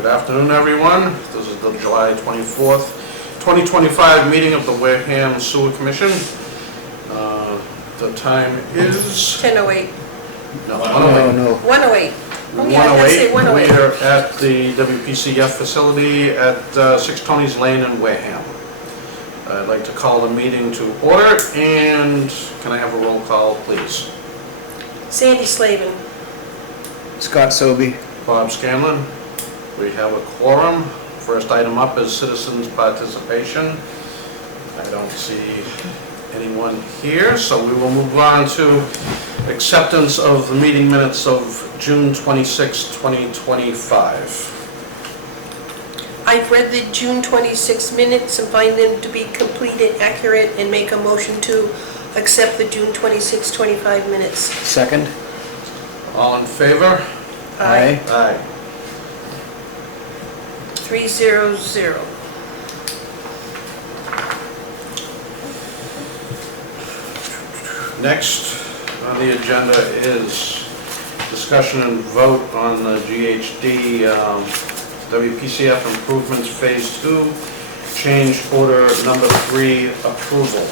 Good afternoon, everyone. This is the July 24th, 2025 meeting of the Wareham Sewer Commission. The time is... 10:08. No, 1:08. No. 1:08. Oh yeah, I gotta say 1:08. We are at the WPCF facility at 6 Tony's Lane in Wareham. I'd like to call the meeting to order, and can I have a roll call, please? Sandy Slavin. Scott Sobey. Bob Scanlon. We have a quorum. First item up is citizens' participation. I don't see anyone here, so we will move on to acceptance of the meeting minutes of June 26, 2025. I've read the June 26 minutes and find them to be complete and accurate, and make a motion to accept the June 26, 25 minutes. Second. All in favor? Aye. Aye. 300. Next on the agenda is discussion and vote on the GHD WPCF improvements phase 2, change order number 3 approval.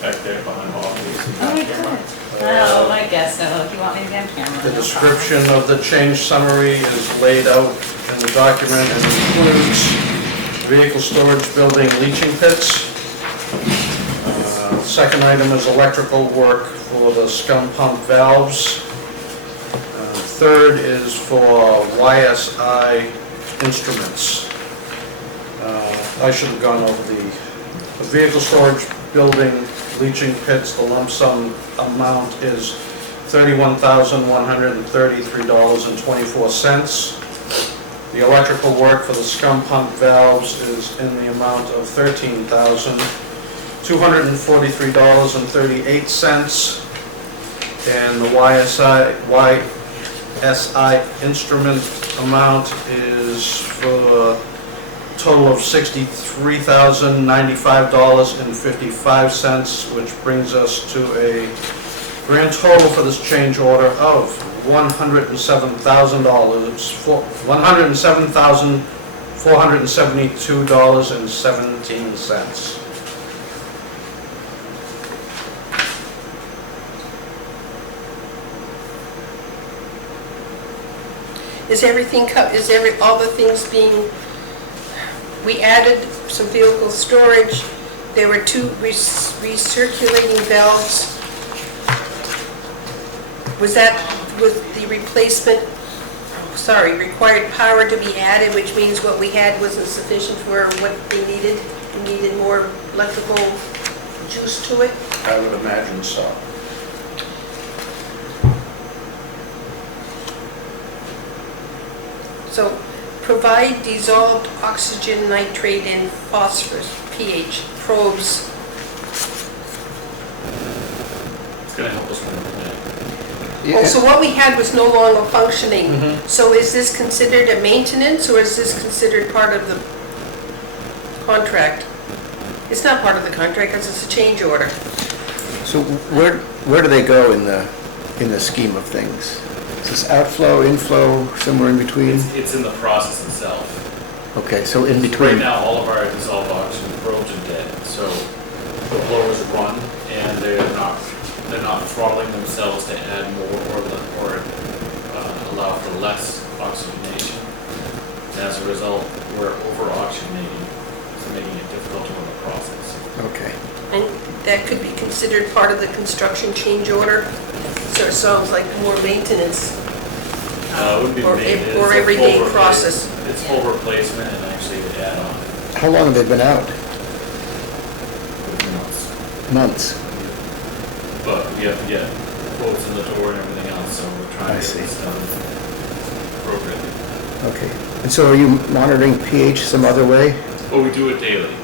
Back there behind all these. Oh, we could. Oh, I guess so. If you want me to get on camera. The no description of the change summary is laid out in the document and includes vehicle storage building leaching pits. Second item is electrical work for the scum pump valves. Third is for YSI instruments. I should have gone over the vehicle storage building leaching pits. The lump sum amount is $31,133.24. The electrical work for the scum pump valves is in the amount of $13,243.38. And the YSI instrument amount is for a total of $63,095.55, which brings us to a grand total for this change order of $107,472.17. Is all the things being, we added some vehicle storage, there were 2 recirculating valves. Was that with the replacement, required power to be added, which means what we had wasn't sufficient for what they needed? We needed more electrical juice to it? I would imagine so. So, provide dissolved oxygen, nitrate, and phosphorus, pH, probes. It's gonna help us with that. Oh, so what we had was no longer functioning. Mhm. So is this considered a maintenance, or is this considered part of the contract? It's not part of the contract because it's a change order. So where do they go in the scheme of things? Is this outflow, inflow, somewhere in between? It's in the process itself. Okay, so in Right between. now, all of our dissolved oxygen probes are dead, so the blowers run and they're not throttling themselves to add more or allow for less oxygenation. And as a result, we're over-oxygenating, so making it difficult to run the process. Okay. And that could be considered part of the construction change order. So it sounds like more maintenance. It would be Or maintenance, or it's a everyday full process. It's full replacement and actually the add-on. How long have they been out? Months. Months. But we have to get quotes in the door and everything else, so we're trying I to see. get this done appropriately. Okay. And so are you monitoring pH some other way? But we do it daily.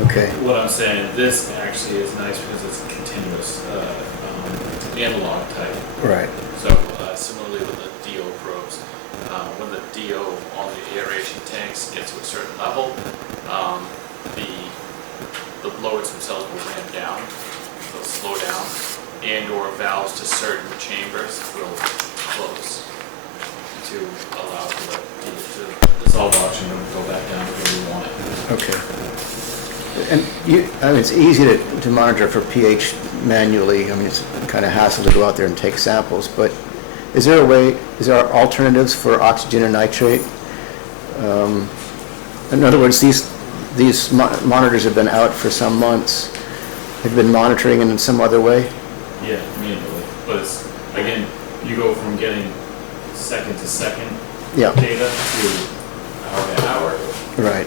Okay. What I'm saying, this actually is nice because it's continuous analog type. Right. So similarly with the DO probes, when the DO on the aeration tanks gets to a certain level, the blowers themselves will ramp down, they'll slow down, and or valves to certain chambers will Okay. And you, I mean, it's easy to monitor for pH manually. I mean, it's kind of hassle to go out there and take samples, but is there alternatives for oxygen and nitrate? In other words, these monitors have been out for some months. Have you been monitoring in some other way? Yeah, manually, but it's, again, you go from getting second to second Yeah. data to hour to hour. Right.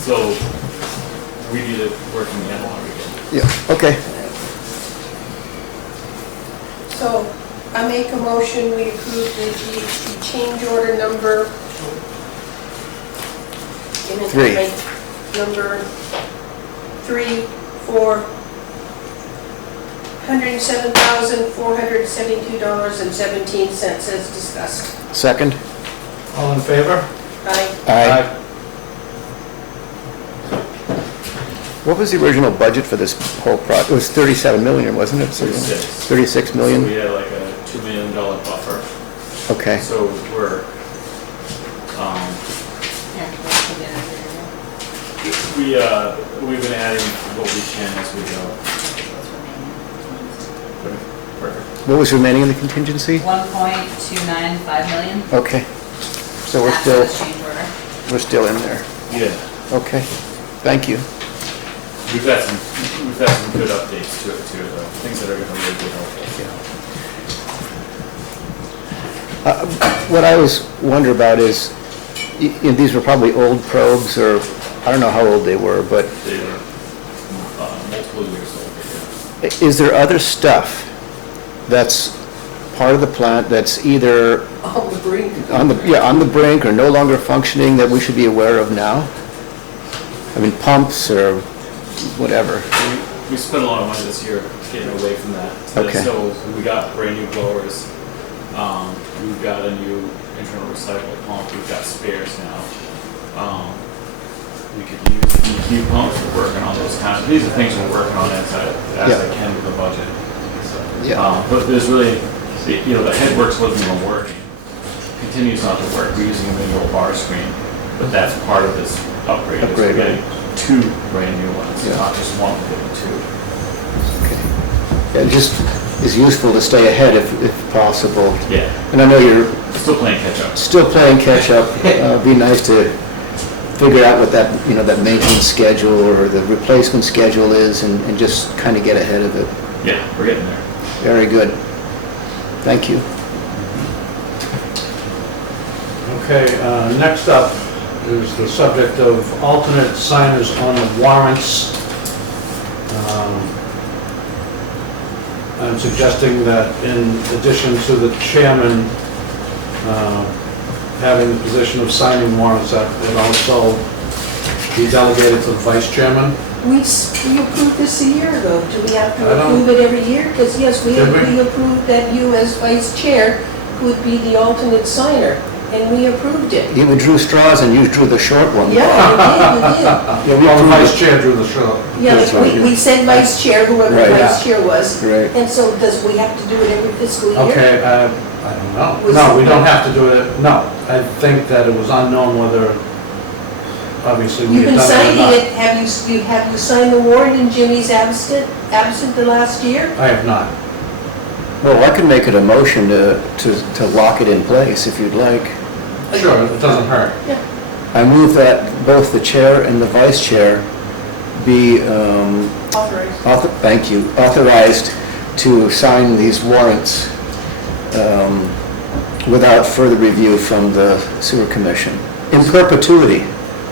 So we need it working analog again. Yeah, okay. So I make a motion, we approve the GHD change order number. Three. Number 3 for $107,472.17 as discussed. Second? All in favor? Aye. Aye. What was the original budget for this whole project? It was 37 million, wasn't it? 36. 36 So million? we had like a $2 million buffer. Okay. So we're, we've been adding what we can as we go. Perfect. What was remaining in the contingency? 1.295 million. Okay. So we're After still, the change order. we're still in there. Yeah, Okay. Thank you. we've had some good updates to it too, though, things that are gonna really be helpful. What I was wondering about is, these were probably old probes, or I don't know how old they were, but They were multiple years old, yeah. is there other stuff that's part of the plant that's either On the brink. on the brink or no longer functioning that we should be aware of now? I mean, pumps or whatever. We spent a lot of money this year getting away from that. Okay. So we got brand new blowers. We've got a new internal recycle pump. We've got spares now. We could use new pumps. We're working on those kinds. These are things we're working on as I can with the budget. Yeah. But there's really, the headworks wasn't even working. Continues not to work. We're using a manual bar screen, but that's part of this upgrade. is we're getting 2 brand new ones, Yeah. not just one, but 2. It just is useful to stay ahead if possible. Yeah, And I know you're still playing catch up. still playing catch up. It'd be nice to figure out what that, that maintenance schedule or the replacement schedule is and just kind of get ahead of it. Yeah, we're getting there. Very good. Thank you. Okay, next up is the subject of alternate signers on the warrants. I'm suggesting that in addition to the chairman having the position of signing warrants, that it also be delegated to the vice chairman. We approved this a year ago. Do we have I to don't- approve it every year? Because yes, we Did we? approved that you as vice chair would be the alternate signer, and we approved it. You drew straws and you drew the short one. Yeah, we did. Yeah, we Well, the approved vice chair drew the show. Yeah, That's right, we said vice chair, whoever Right. the vice chair was. Right. And so does we have to do it every fiscal year? Okay, I don't know. No, we don't have to do it, no. I think that it was unknown whether, obviously, we You've had been done it or signing not. it, have you signed the warrant in Jimmy's absent the last year? I have not. Well, I could make it a motion to lock it in place if you'd like. Sure, it doesn't hurt. I move that both the chair and the vice chair be, Authorized. thank you, authorized to sign these warrants without further review from the sewer commission, in perpetuity.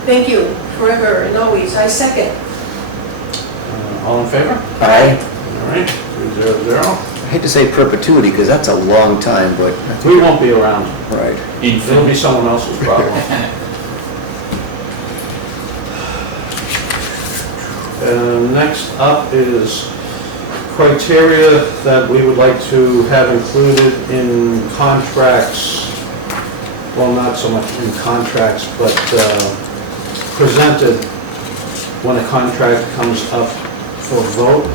Thank you, forever and always. I second. All in favor? I All right, 300. hate to say perpetuity, because that's a long time, but, We won't be around. right. It'll be someone else's problem. Next up is criteria that we would like to have included in contracts, well, not so much in contracts, but presented when a contract comes up for vote.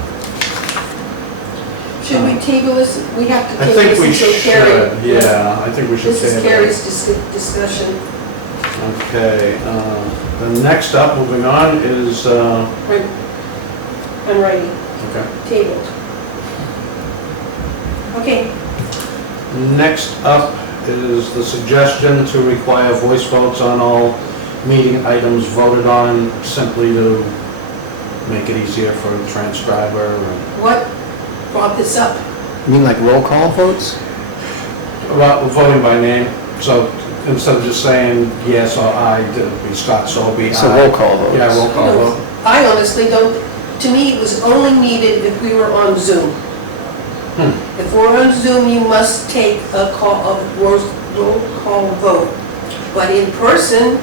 Should we table this? We have to I table think we this until should, Carrie. yeah, I think we should This is table it. Carrie's discussion. Okay, the next up, moving on, is, I'm writing, okay. tabled. Okay, Next up is the suggestion to require voice votes on all meeting items voted on, simply to make it easier for the transcriber. what brought this up? You mean like roll call votes? Well, voting by name, so instead of just saying yes or aye, it would be Scott Sobey, aye. So roll call votes? Yeah, roll call vote. I honestly don't, to me, it was only needed if we were on Zoom. If we're on Zoom, you must take a roll call vote. But in person,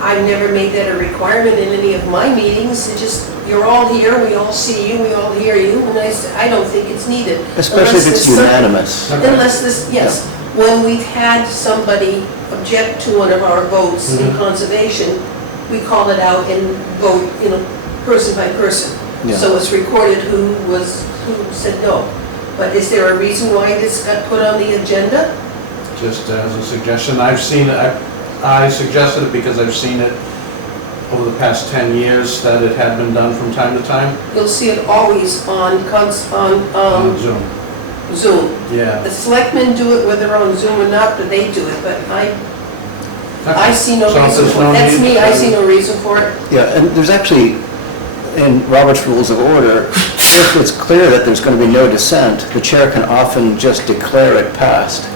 I've never made that a requirement in any of my meetings. It just, you're all here, we all see you, we all hear you, and I don't think it's needed. Especially if it's unanimous. Unless this, yes, when we've had somebody object to one of our votes in conservation, we call it out and vote, person by person. Yeah. So it's recorded who said no. But is there a reason why this got put on the agenda? Just as a suggestion, I've seen it, I suggested it because I've seen it over the past 10 years that it had been done from time to time. You'll see it always on Zoom. Zoom. Yeah. The selectmen do it whether on Zoom or not, but they do it, but I see no So if reason there's for no it. That's need, me, I see no reason for it. Yeah, and there's actually, in Robert's Rules of Order, if it's clear that there's going to be no dissent, the chair can often just declare it passed.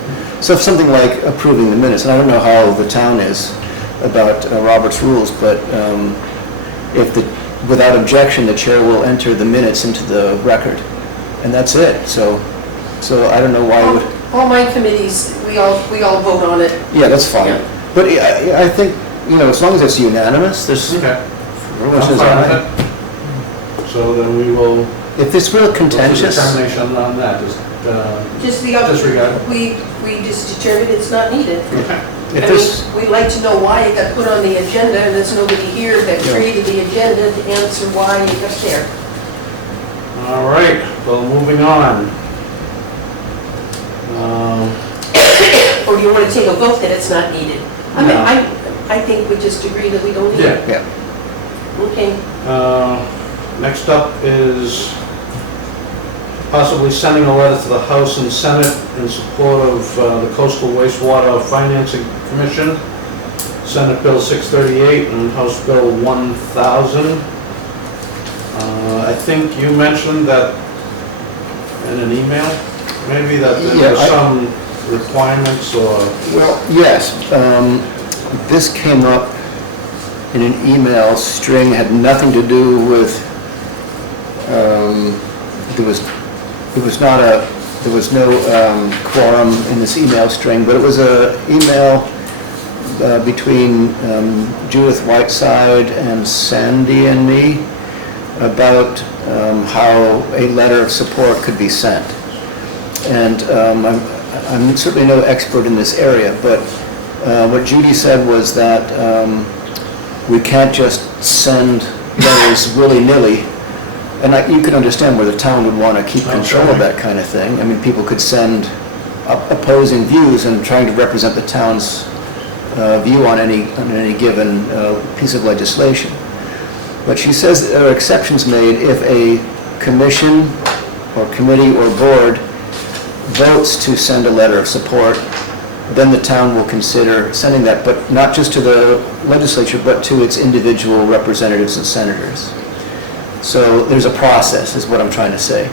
So if something like approving the minutes, and I don't know how the town is about Robert's Rules, but without objection, the chair will enter the minutes into the record, and that's it. So I don't know why it would... All my committees, we all vote on it. Yeah, that's fine. Yeah. But I think, as long as it's unanimous, there's... Okay. everyone I'm says fine aye. with it. So then we will... If it's real contentious... Determination on that, Just the other, disregard. we just determined it's not needed. Okay. If this... We'd like to know why it got put on the agenda, and there's nobody here that created the agenda to answer why it got there. All right, well, moving on. Or do you want to take a vote that it's not needed? I mean, No. I think we just agree that we don't need it. Yeah. Okay. Next up is possibly sending a letter to the House and Senate in support of the Coastal Wastewater Financing Commission, Senate Bill 638 and House Bill 1000. I think you mentioned that in an email, maybe, that there were some requirements or... Well, yes. This came up in an email string, had nothing to do with, there was no quorum in this email string, but it was an email between Judith Whiteside and Sandy and me about how a letter of support could be sent. And I'm certainly no expert in this area, but what Judy said was that we can't just send letters willy-nilly. And you could understand where the town would want to keep control of that kind of thing. I mean, people could send opposing views and trying to represent the town's view on any given piece of legislation. But she says there are exceptions made if a commission or committee or board votes to send a letter of support, then the town will consider sending that, but not just to the legislature, but to its individual representatives and senators. So there's a process, is what I'm trying to say.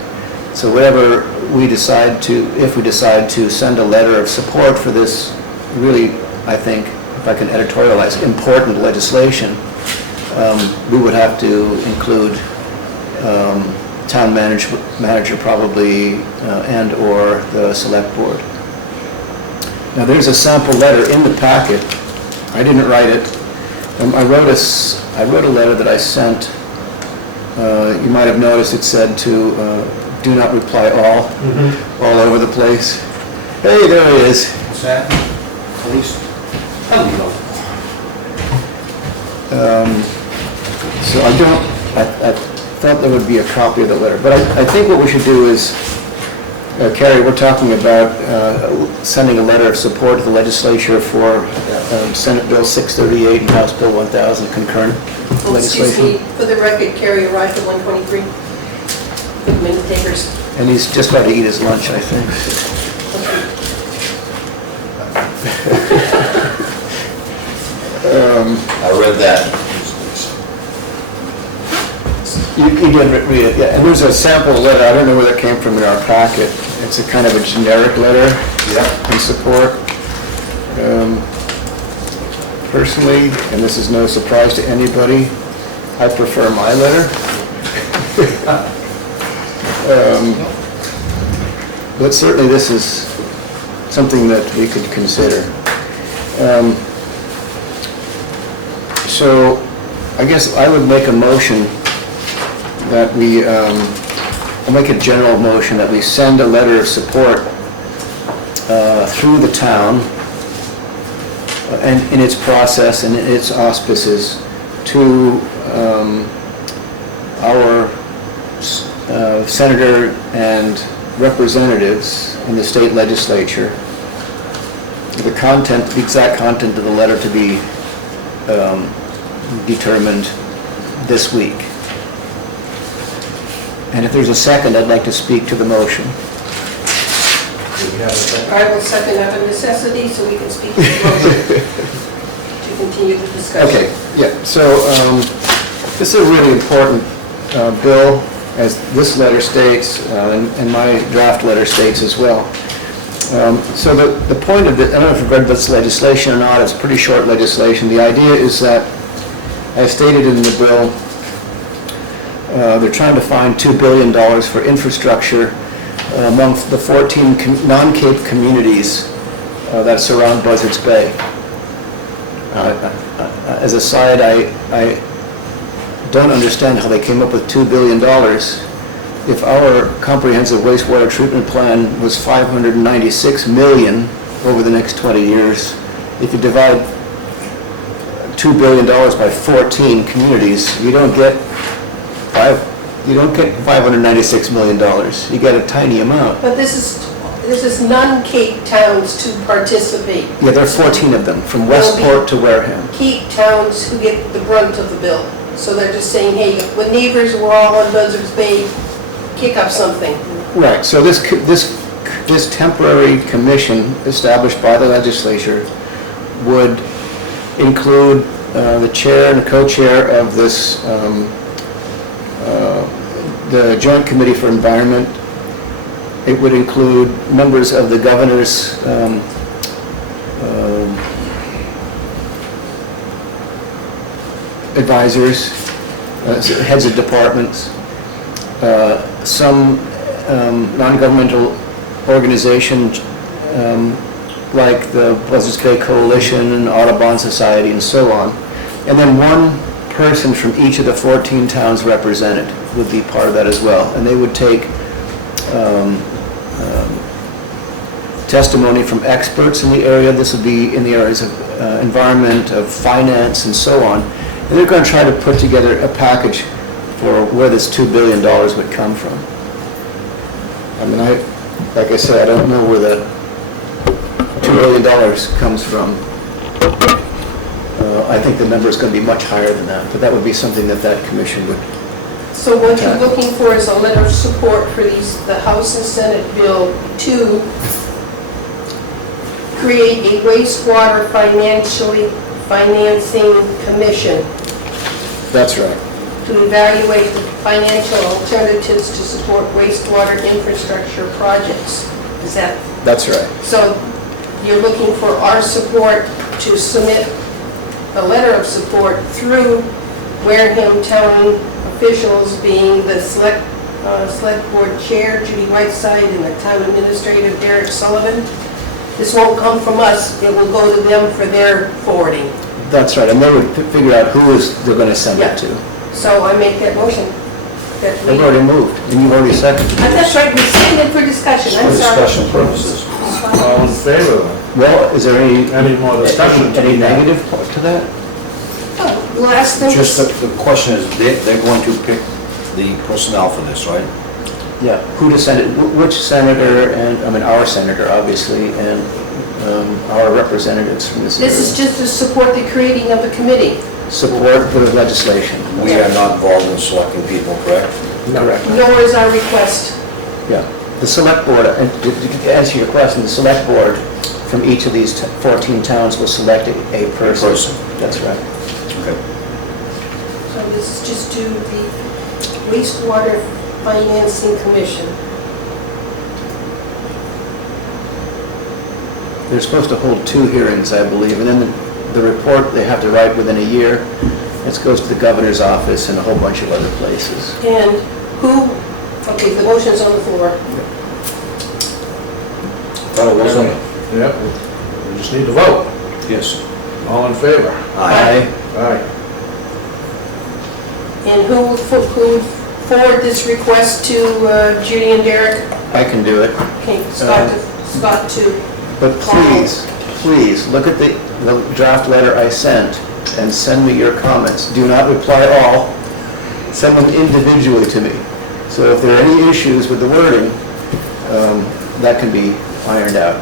So whatever we decide to, if we decide to send a letter of support for this really, I think, if I can editorialize, important legislation, we would have to include town manager probably, and/or the select board. Now there's a sample letter in the packet. I didn't write it. I wrote a letter that I sent. You might have noticed it said to do not reply all over the place. Hey, there he is. What's that? Police? Hello. So I thought there would be a copy of the letter, but I think what we should do is Carrie, we're talking about sending a letter of support to the legislature for Senate Bill 638 and House Bill 1000 concurrent Oh, excuse legislation. me, for the record, Carrie arrived at 1:23. For the minute takers. And he's just about to eat his lunch, I think. I read that. You did read it, yeah. And there's a sample letter, I don't know where that came from in our packet. It's a kind of a generic letter in support. Personally, and this is no surprise to anybody, I prefer my letter. But certainly this is something that we could consider. So I guess I would make a motion that we, I'll make a general motion that we send a letter of support through the town and in its process and its auspices to our senator and representatives in the state legislature. The content, the exact content of the letter to be determined this week. And if there's a second, I'd like to speak to the motion. I will second out of necessity so we can speak to the motion to continue the discussion. Okay, yeah, so this is a really important bill, as this letter states, and my draft letter states as well. So the point of it, I don't know if you've read this legislation or not, it's pretty short legislation. The idea is that, as stated in the bill, they're trying to find $2 billion for infrastructure among the 14 non-Cape communities that surround Buzzards Bay. As a side, I don't understand how they came up with $2 billion if our comprehensive wastewater treatment plan was $596 million over the next 20 years. If you divide $2 billion by 14 communities, you don't get $596 million. You get a tiny amount. But this is non-Cape towns to participate. Yeah, there are 14 of them, from Westport to Wareham. Cape towns who get the brunt of the bill. So they're just saying, hey, when neighbors were all on Buzzards Bay, kick up something. Right, so this temporary commission established by the legislature would include the chair and the co-chair of this, the Joint Committee for Environment. It would include members of the governor's advisors, heads of departments, some non-governmental organization like the Buzzards Bay Coalition and Audubon Society and so on. And then one person from each of the 14 towns represented would be part of that as well. And they would take testimony from experts in the area. This would be in the areas of environment, of finance, and so on. And they're going to try to put together a package for where this $2 billion would come from. I mean, like I said, I don't know where the $2 billion comes from. I think the number is going to be much higher than that, but that would be something that commission would. So what you're looking for is a letter of support for the House and Senate bill to create a wastewater financing commission That's right. to evaluate the financial alternatives to support wastewater infrastructure projects. Is that, That's right. so you're looking for our support to submit a letter of support through Wareham town officials, being the select board chair, Judy Whiteside, and the town administrator, Derek Sullivan. This won't come from us, it will go to them for their forwarding. That's right, and they would figure out who they're going to send it to. So I make that motion. That we- They've already moved, and you've already seconded. That's right, we're saving it for discussion, I'm For sorry. discussion purposes. All in favor? Well, is there Any more discussion? any negative to that? Oh, we'll ask them. Just the question is, they're going to pick the personnel for this, right? Yeah, who to send it, which senator, and, I mean, our senator, obviously, and our representatives from this area. This is just to support the creating of the committee. Support the legislation. We are not involved in selecting people, correct? Correct. Nor is our request. Yeah. The select board, and to answer your question, the select board from each of these 14 towns will select a person. Person. That's right. Okay. So this is just to the wastewater financing commission. They're supposed to hold 2 hearings, I believe, and then the report they have to write within a year. It goes to the governor's office and a whole bunch of other places. And who, okay, the motion's on the floor. Thought it wasn't. Yep, we just need to vote. Yes. All in favor? Aye. Aye. And who would forward this request to Judy and Derek? I can do it. Okay, Scott to, But please, please, look at the draft letter I sent and send me your comments. Do not reply all. Send them individually to me. So if there are any issues with the wording, that can be ironed out.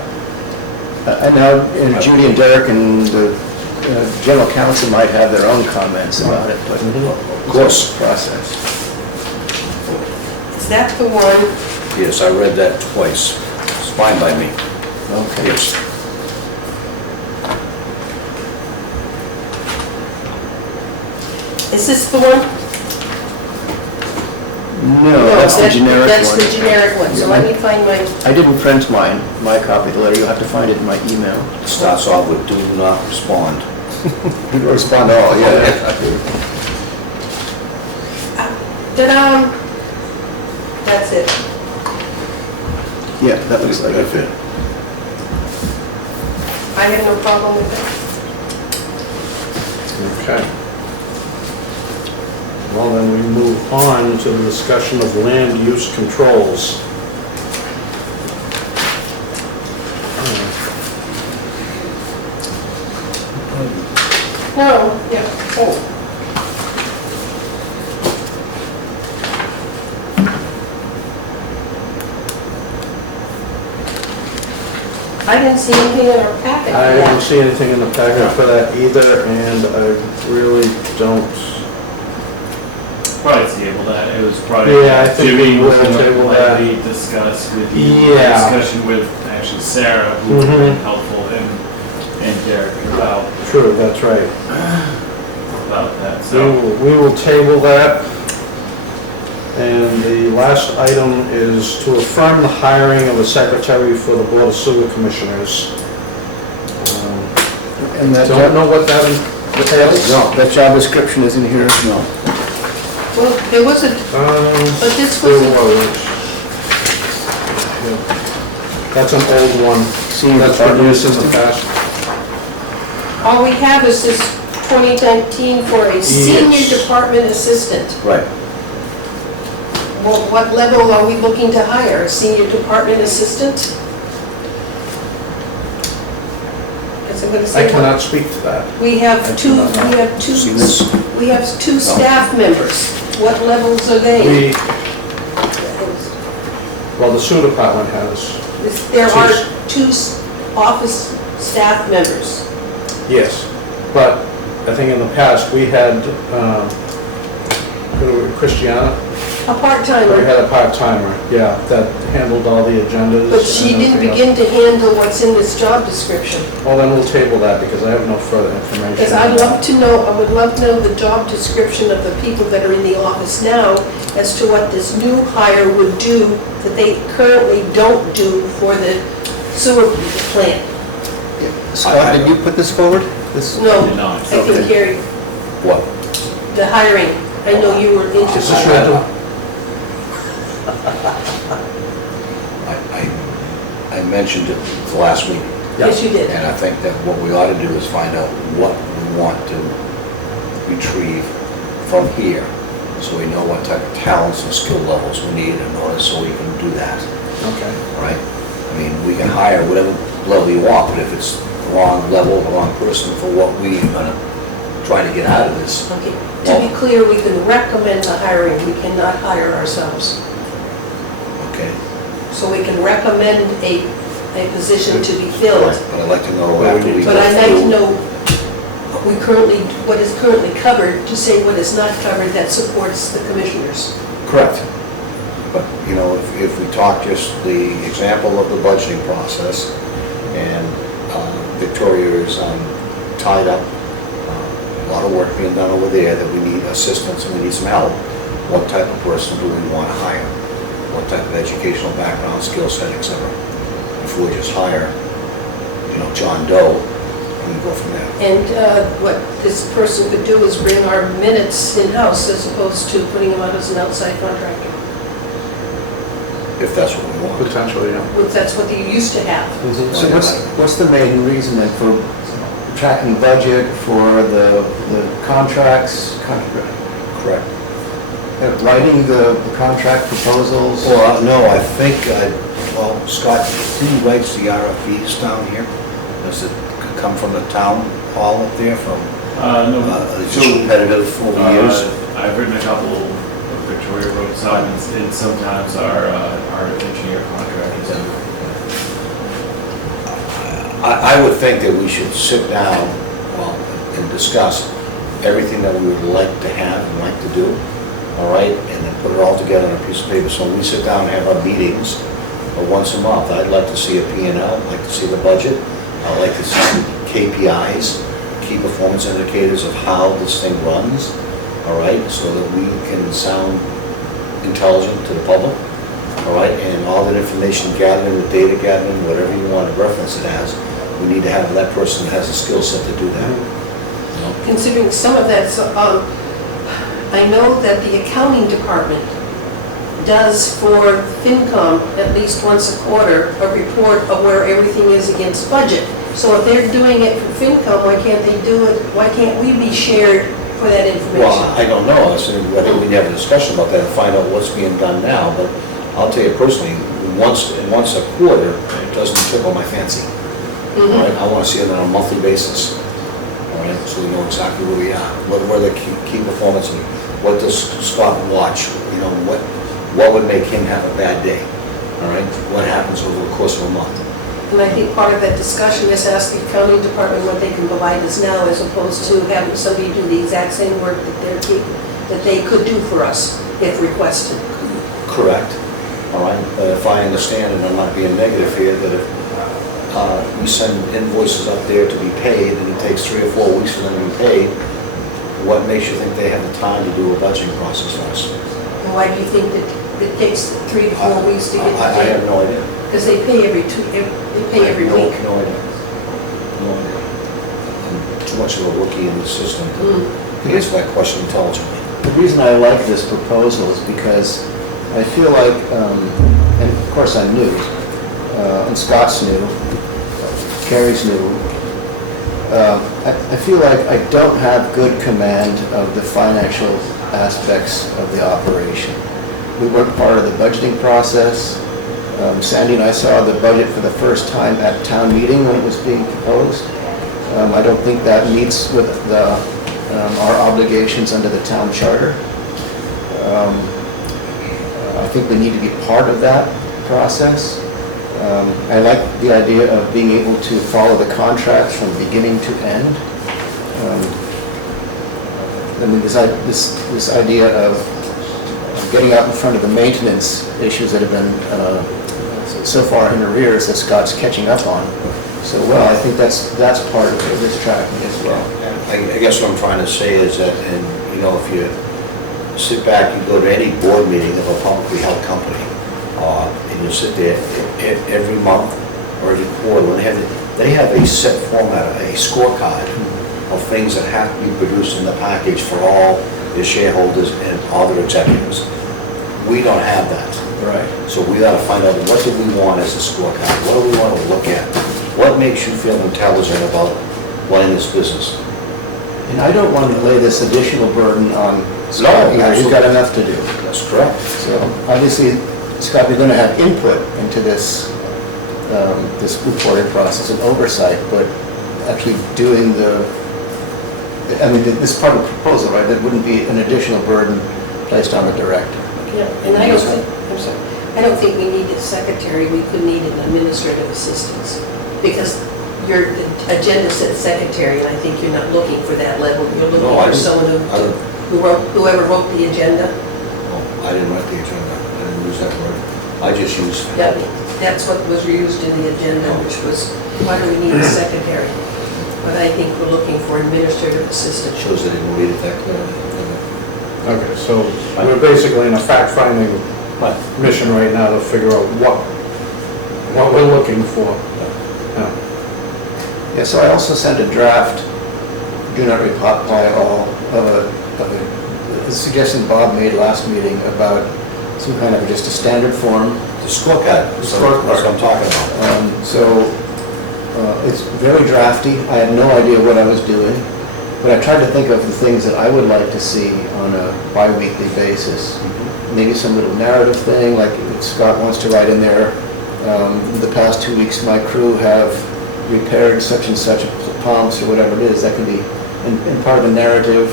And now Judy and Derek and the general counsel might have their own comments about it, but Of course. process. is that the one? Yes, I read that twice. It's fine by me. Okay. Yes. Is this the one? No, that's the generic That's the one. generic one, so let me find my, I didn't print mine, my copy of the letter. You'll have to find it in my email. It starts off with do not respond. You can respond to all, yeah. ta-da! That's it. Yeah, that looks like That's it. it. I have no problem with that. Okay. Well, then we move on to the discussion of land use controls. No, yeah, oh. I didn't see anything in our packet I for don't that. see anything in the packet for that either, and I really don't. Probably table that, it was probably. Yeah, I think we Jimmy will was gonna table that. likely discuss with you, Yeah. discussion with actually Sarah, who would have been helpful, and Derek about True, that's right. that, We so. will table that. And the last item is to affirm the hiring of a secretary for the Board of Sewer Commissioners. And that Don't know what that entails. No, that job description is in here. No. Well, there wasn't, but this There wasn't, was. Yeah. That's an old one. Senior That's department produced in the assistant. past. all we have is this 2019 for a senior Yes. department assistant. Right. Well, what level are we looking to hire? A senior department assistant? Is it gonna I say cannot what? speak to that. We have I two, cannot know. we have two, Seen this? we have two staff members. What levels are they? We, well, the sewer department has, There are two office staff members. yes. But I think in the past, we had, Christiana, A we part-timer, had a part-timer, yeah, that handled all the agendas. but she and didn't everything else. begin to handle what's in this job description. Well, then we'll table that because I have no further information. Because I'd love to know, I would love to know the job description of the people that are in the office now as to what this new hire would do that they currently don't do for the sewer plant. Scott, did you put this forward? This? No, Did not. I think Carrie, What? the hiring, I know you were Is this interested. your, I mentioned it the last week, Yes, you did. and I think that what we ought to do is find out what we want to retrieve from here, so we know what type of talents and skill levels we need in order so we can do that, okay. right? I mean, we can hire whatever level you want, but if it's the wrong level, the wrong person for what we're gonna try to get out of this, Okay, to be clear, we can recommend the hiring, we cannot hire ourselves. so we can recommend a position to be filled. But I'd like to know after we go But I'd like to through. know what is currently covered, to say what is not covered that supports the commissioners. Correct. But, you know, if we talk just the example of the budgeting process, and Victoria is tied up, a lot of work being done over there, that we need assistance and we need some help, what type of person do we want to hire? What type of educational background, skill set, et cetera? Before we just hire, you know, John Doe, and go from there. And what this person could do is bring our minutes in-house as opposed to putting them out as an outside contractor. If that's what we want. Potentially, yeah. Which that's what you used to have. So what's the main reason then for tracking budget, for the contracts, Correct. writing the contract proposals? Well, no, I think, well, Scott, who writes the RFPs down here? Does it come from the town hall up there, from, No, it's just repetitive over years? I've written a couple of Victoria Road assignments, and sometimes our engineer contractors do. I would think that we should sit down, well, and discuss everything that we would like to have and like to do, all right? And then put it all together on a piece of paper. So when we sit down and have our meetings once a month, I'd like to see a P&L, I'd like to see the budget, I'd like to see some KPIs, key performance indicators of how this thing runs, all right? So that we can sound intelligent to the public, all right? And all that information gathering, the data gathering, whatever you want to reference it as, we need to have that person that has a skill set to do that. You know? Considering some of that, I know that the accounting department does for FinCom at least once a quarter a report of where everything is against budget. So if they're doing it for FinCom, why can't they do it, why can't we be shared for that information? Well, I don't know, I think we need to have a discussion about that and find out what's being done now, but I'll tell you personally, once a quarter, it doesn't tickle my fancy. All right, I want to see it on a monthly basis, all right, so we know exactly where we are, what are the key performance, and what does Scott watch, you know, what would make him have a bad day, all right, what happens over the course of a month. And I think part of that discussion is ask the accounting department what they can provide us now, as opposed to having somebody do the exact same work that they could do for us if requested. Correct, all right, but if I understand, and I'm not being negative here, that if we send invoices up there to be paid, and it takes 3 or 4 weeks for them to be paid, what makes you think they have the time to do a budgeting process for us? And why do you think that it takes 3 to 4 weeks to get I have paid? no idea. Because they pay every week. No idea. No idea. I'm too much of a rookie in the system to answer that question intelligently. The reason I like this proposal is because I feel like, and of course I'm new, and Scott's new, Carrie's new, I feel like I don't have good command of the financial aspects of the operation. We weren't part of the budgeting process. Sandy and I saw the budget for the first time at town meeting when it was being proposed. I don't think that meets with our obligations under the town charter. I think we need to be part of that process. I like the idea of being able to follow the contracts from beginning to end. I mean, this idea of getting out in front of the maintenance issues that have been so far in arrears that Scott's catching up on. So, well, I think that's part of this tracking as well. I guess what I'm trying to say is that, and you know, if you sit back, you go to any board meeting of a publicly held company, and you sit there every month or every quarter, and they have a set format, a scorecard of things that have to be produced in the package for all their shareholders and all their executives. We don't have that. Right. So we got to find out, what do we want as a scorecard? What do we want to look at? What makes you feel intelligent about running this business? And I don't want to lay this additional burden on Scott. You know, he's got enough to do. That's correct. So obviously, Scott, we're going to have input into this this reporting process and oversight, but actually doing this part of the proposal, right, that wouldn't be an additional burden placed on the director. Yeah, and I don't think, I'm sorry, I don't think we need a secretary, we could need an administrative assistant. Because your agenda said secretary, and I think you're not looking for that level. You're No, looking I for didn't- someone I don't- whoever wrote the agenda. Oh, I didn't write the agenda, I didn't use that word. I just used, That's what was used in the agenda, which was, why do we need a secretary? But I think we're looking for administrative assistant. shows that I didn't read it that clearly. Okay, so we're basically in a fact-finding Right. mission right now to figure out what we're looking for. Yeah. Yeah, so I also sent a draft, do not reply all, of a suggestion Bob made last meeting about some kind of just a standard form. The scorecard, so that's what I'm talking about. It's very drafty. I had no idea what I was doing, but I tried to think of the things that I would like to see on a bi-weekly basis. Maybe some little narrative thing, like Scott wants to write in there, the past 2 weeks my crew have repaired such and such pumps or whatever it is. That could be in part of a narrative,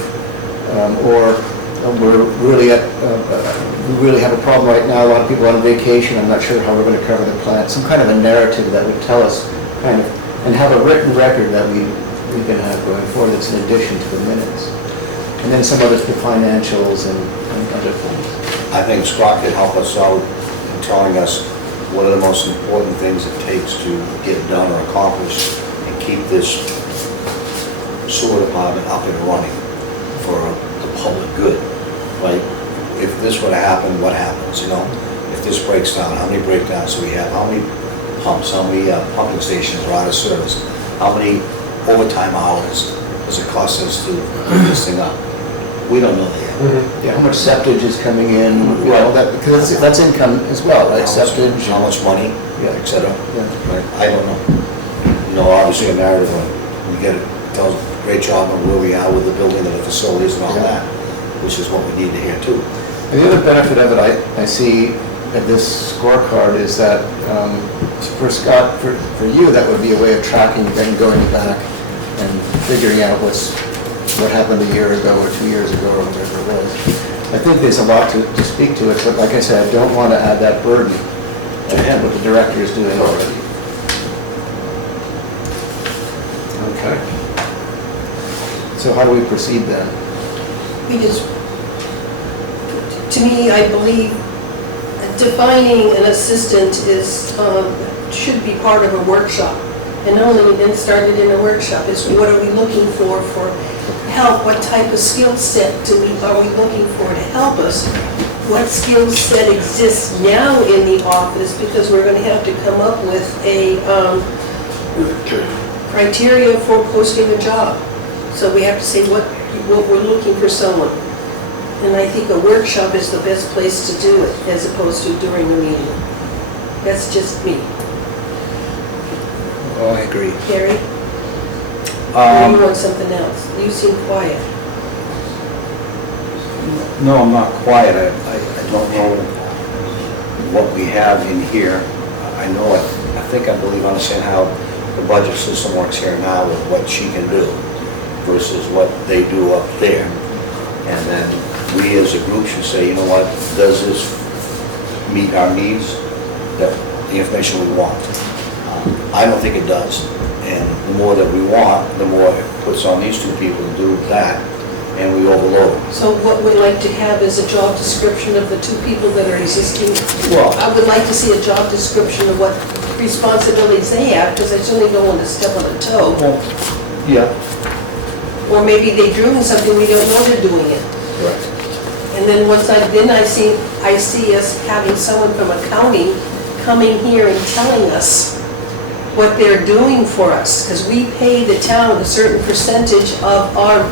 or we really have a problem right now, a lot of people are on vacation, I'm not sure how we're going to cover the plant. Some kind of a narrative that would tell us kind of, and have a written record that we can have going forward that's in addition to the minutes. And then some other financials and other things. I think Scott could help us out in telling us what are the most important things it takes to get done or accomplished and keep this sewer department up and running for the public good, right? If this were to happen, what happens, you know? If this breaks down, how many breakdowns do we have? How many pumps, how many pumping stations are out of service? How many overtime hours does it cost us to put this thing up? We don't know that yet. Yeah, how much septage is coming in, you know, because that's income as well, right? Septage. How much money, Yeah. et cetera. Yeah. Right, I don't know. You know, obviously a narrative, when you get it, tells a great job on where we are with the building and the facilities and all Yeah. that, which is what we need to hear too. And the other benefit of it I see at this scorecard is that for Scott, for you, that would be a way of tracking and going back and figuring out what happened a year ago or 2 years ago or whatever it was. I think there's a lot to speak to it, but like I said, I don't want to add that burden to what the director is doing already. Okay. So how do we proceed then? We just, to me, I believe defining an assistant should be part of a workshop. And only then started in a workshop is what are we looking for help? What type of skill set are we looking for to help us? What skill set exists now in the office? Because we're going to have to come up with a criteria for posting a job. So we have to say what we're looking for someone. And I think a workshop is the best place to do it, as opposed to during a meeting. That's just me. Oh, I agree. Gary? Or you want something else? You seem quiet. No, I'm not quiet. I don't know what we have in here. I know it, I believe, understand how the budget system works here now with what she can do versus what they do up there. And then we as a group should say, you know what, does this meet our needs, the information we want? I don't think it does. And the more that we want, the more it puts on these two people to do that, and we overload them. So what we'd like to have is a job description of the two people that are existing. Well- I would like to see a job description of what responsibilities they have, because I certainly don't want to step on a toe. Well, yeah. Or maybe they're doing something we don't know they're doing it. Correct. And then I see us having someone from accounting coming here and telling us what they're doing for us, because we pay the town a certain percentage of our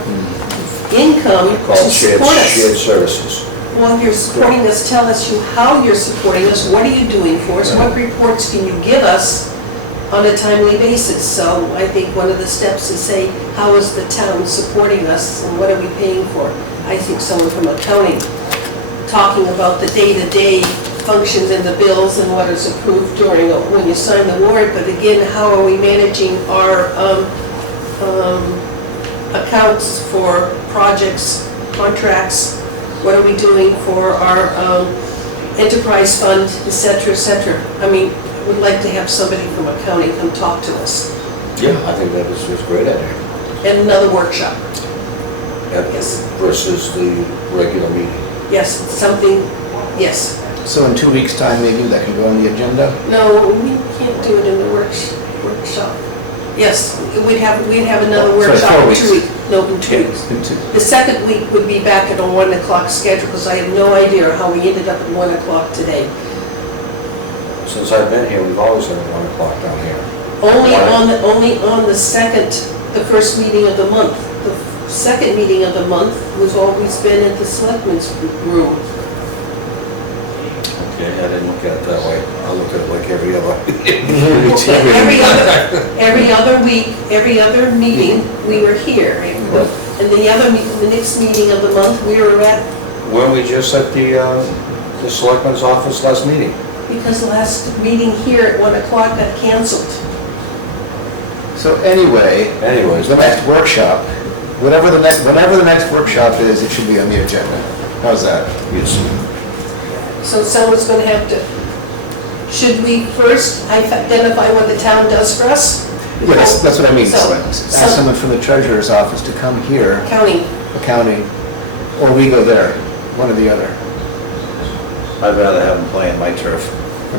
income to Called shared support us. services. Well, if you're supporting us, tell us how you're supporting us, what are you doing for us, what reports can you give us on a timely basis? So I think one of the steps is say, how is the town supporting us and what are we paying for? I think someone from accounting talking about the day-to-day functions and the bills and what is approved during, when you sign the warrant, but again, how are we managing our accounts for projects, contracts? What are we doing for our enterprise fund, et cetera, et cetera. I mean, I would like to have somebody from accounting come talk to us. Yeah, I think that is a great idea. And another workshop. Yes. Versus the regular meeting. Yes, something, yes. So in 2 weeks' time, maybe that can go on the agenda? No, we can't do it in the workshop. Yes, we'd have another Sorry, workshop 4 in weeks. 2 weeks. No, in 2 weeks. In two- The second week would be back at a 1 o'clock schedule, because I have no idea how we ended up at 1 o'clock today. Since I've been here, we've always had a 1 o'clock down here. Only on the second, the first meeting of the month. The second meeting of the month was always been at the selectmen's room. Okay, I didn't look at it that way. I look at it like every other. Every other meeting, we were here. And the next meeting of the month, we were at, Weren't we just at the selectman's office last meeting? because the last meeting here at 1 o'clock got canceled. So anyway, Anyways, the next workshop, whenever the next workshop is, it should be on the agenda. How's that? yes. So someone's gonna have to, should we first identify what the town does for us? Yeah, that's what I mean. So, Ask someone from the treasurer's office to come here, Counting, accounting, or we go there, one or the other. I'd rather have them playing my turf.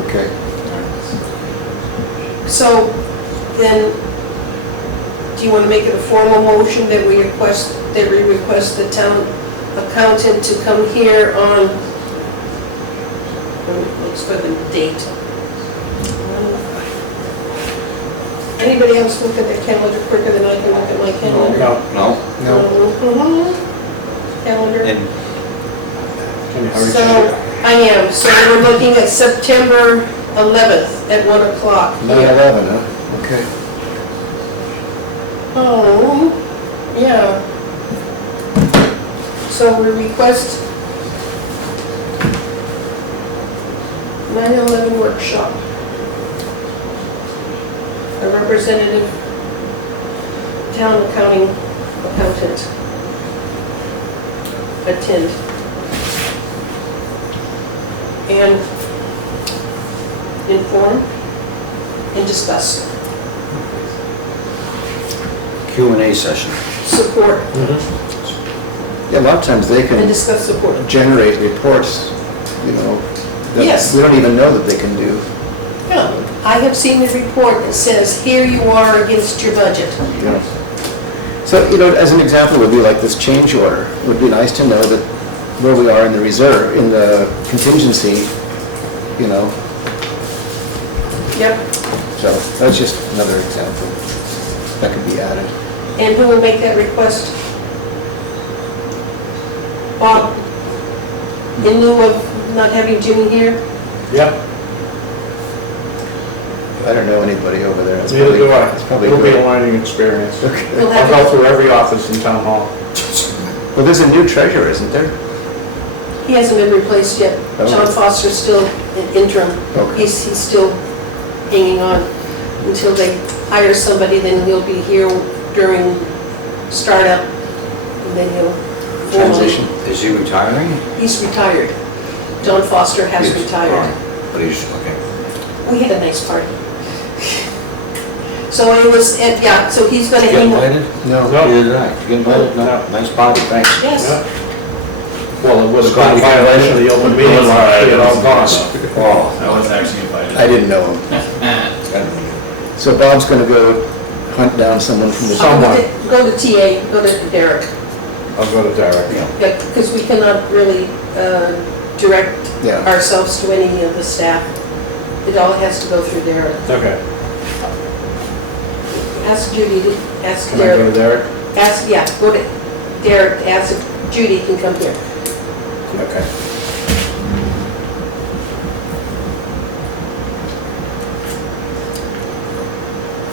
Okay. so then, do you wanna make it a formal motion that we request the town accountant to come here on, looks for the date. Anybody else look at their calendar quicker than I can look at my calendar? No? No? Calendar. And Can you hurry? So, I am, so we're looking at September 11th at 1 o'clock. 9/11, huh? Okay. Oh, yeah. So we request 9/11 workshop. A representative town accountant attend. And inform and discuss, Q&A session. support, Yeah, a lot of times they and can discuss support. generate reports, you know, that Yes. we don't even know that they can do. Yeah, I have seen the report that says, here you are against your budget. you know. So, you know, as an example, would be like this change order. It would be nice to know that where we are in the reserve, in the contingency, you know. Yep. So that's just another example that could be added. And who will make that request? Bob? In lieu of not having Jimmy here? Yep, I don't know anybody over there. It's neither probably- do I. It's probably It'll be a good. learning experience. We'll I'll go have, through every office in town hall. Well, there's a new treasurer, isn't there? he hasn't been replaced yet. Oh. John Foster's still in interim. Okay. He's still hanging on until they hire somebody, then he'll be here during startup. And then he'll formally, Transition. Is he retiring? he's retired. John Foster has Yes. retired. But he's, okay. We had a nice party. So it was, and yeah, so he's gonna Did you get hang on. invited? No. No. Neither did I. Did you get invited? No. Nice party, thanks. Yes. Yeah. Well, it was a Scott, you got violation of the open meeting law, I it all was- gone. Oh. I was actually invited. I didn't know him. So Bob's gonna go hunt down someone from the... Someone. Go to TA, go to Derek, I'll go to Derek. Yeah. because we cannot really direct Yeah. ourselves to any of the staff. It all has to go through Derek. Okay, Ask Judy, ask can I go to Derek. Derek? Yeah, go to Derek, ask if Judy can come here. Okay.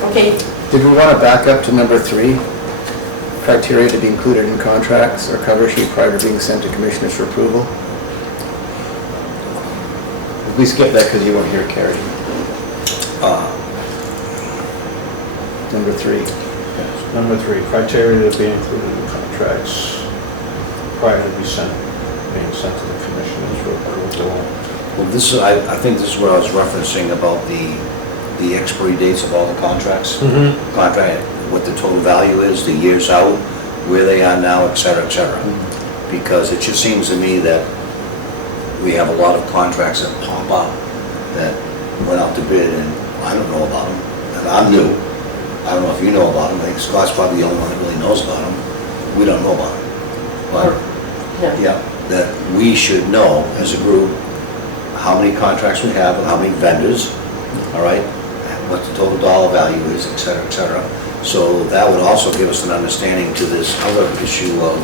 Okay, Did we want to back up to number 3? Criteria to be included in contracts or cover sheet prior to being sent to commissioners for approval? We skipped that because you weren't here, Carrie. Number 3. Number 3, criteria to be included in contracts prior to being sent to the commissioners for approval. Well, this is, I think this is what I was referencing about the expiry dates of all the contracts. Contract, what the total value is, the years out, where they are now, et cetera, et cetera. Because it just seems to me that we have a lot of contracts that pop up that went out to bid and I don't know about them. And I'm new. I don't know if you know about them. I think Scott's probably the only one that really knows about them. We don't know about them. But, yeah, that we should know as a group how many contracts we have and how many vendors, all right? What the total dollar value is, et cetera, et cetera. So that would also give us an understanding to this other issue of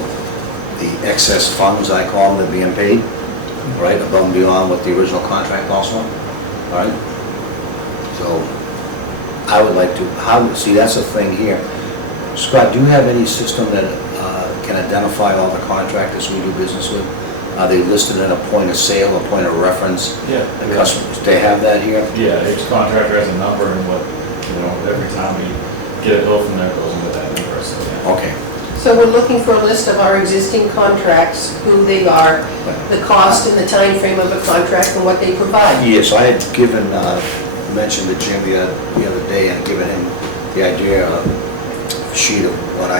the excess funds, I call them, that are being paid, right, above and beyond what the original contract also, all right? So I would like to, see, that's the thing here. Scott, do you have any system that can identify all the contractors we do business with? Are they listed in a point of sale, a point of reference? Yeah. The customers, they have that here? Yeah, each contractor has a number and what, every time we get a bill from there, it goes into that number, so yeah. Okay. So we're looking for a list of our existing contracts, who they are, the cost and the time frame of a contract and what they provide. Yes, I had given, mentioned to Jim the other day and given him the idea of a sheet of what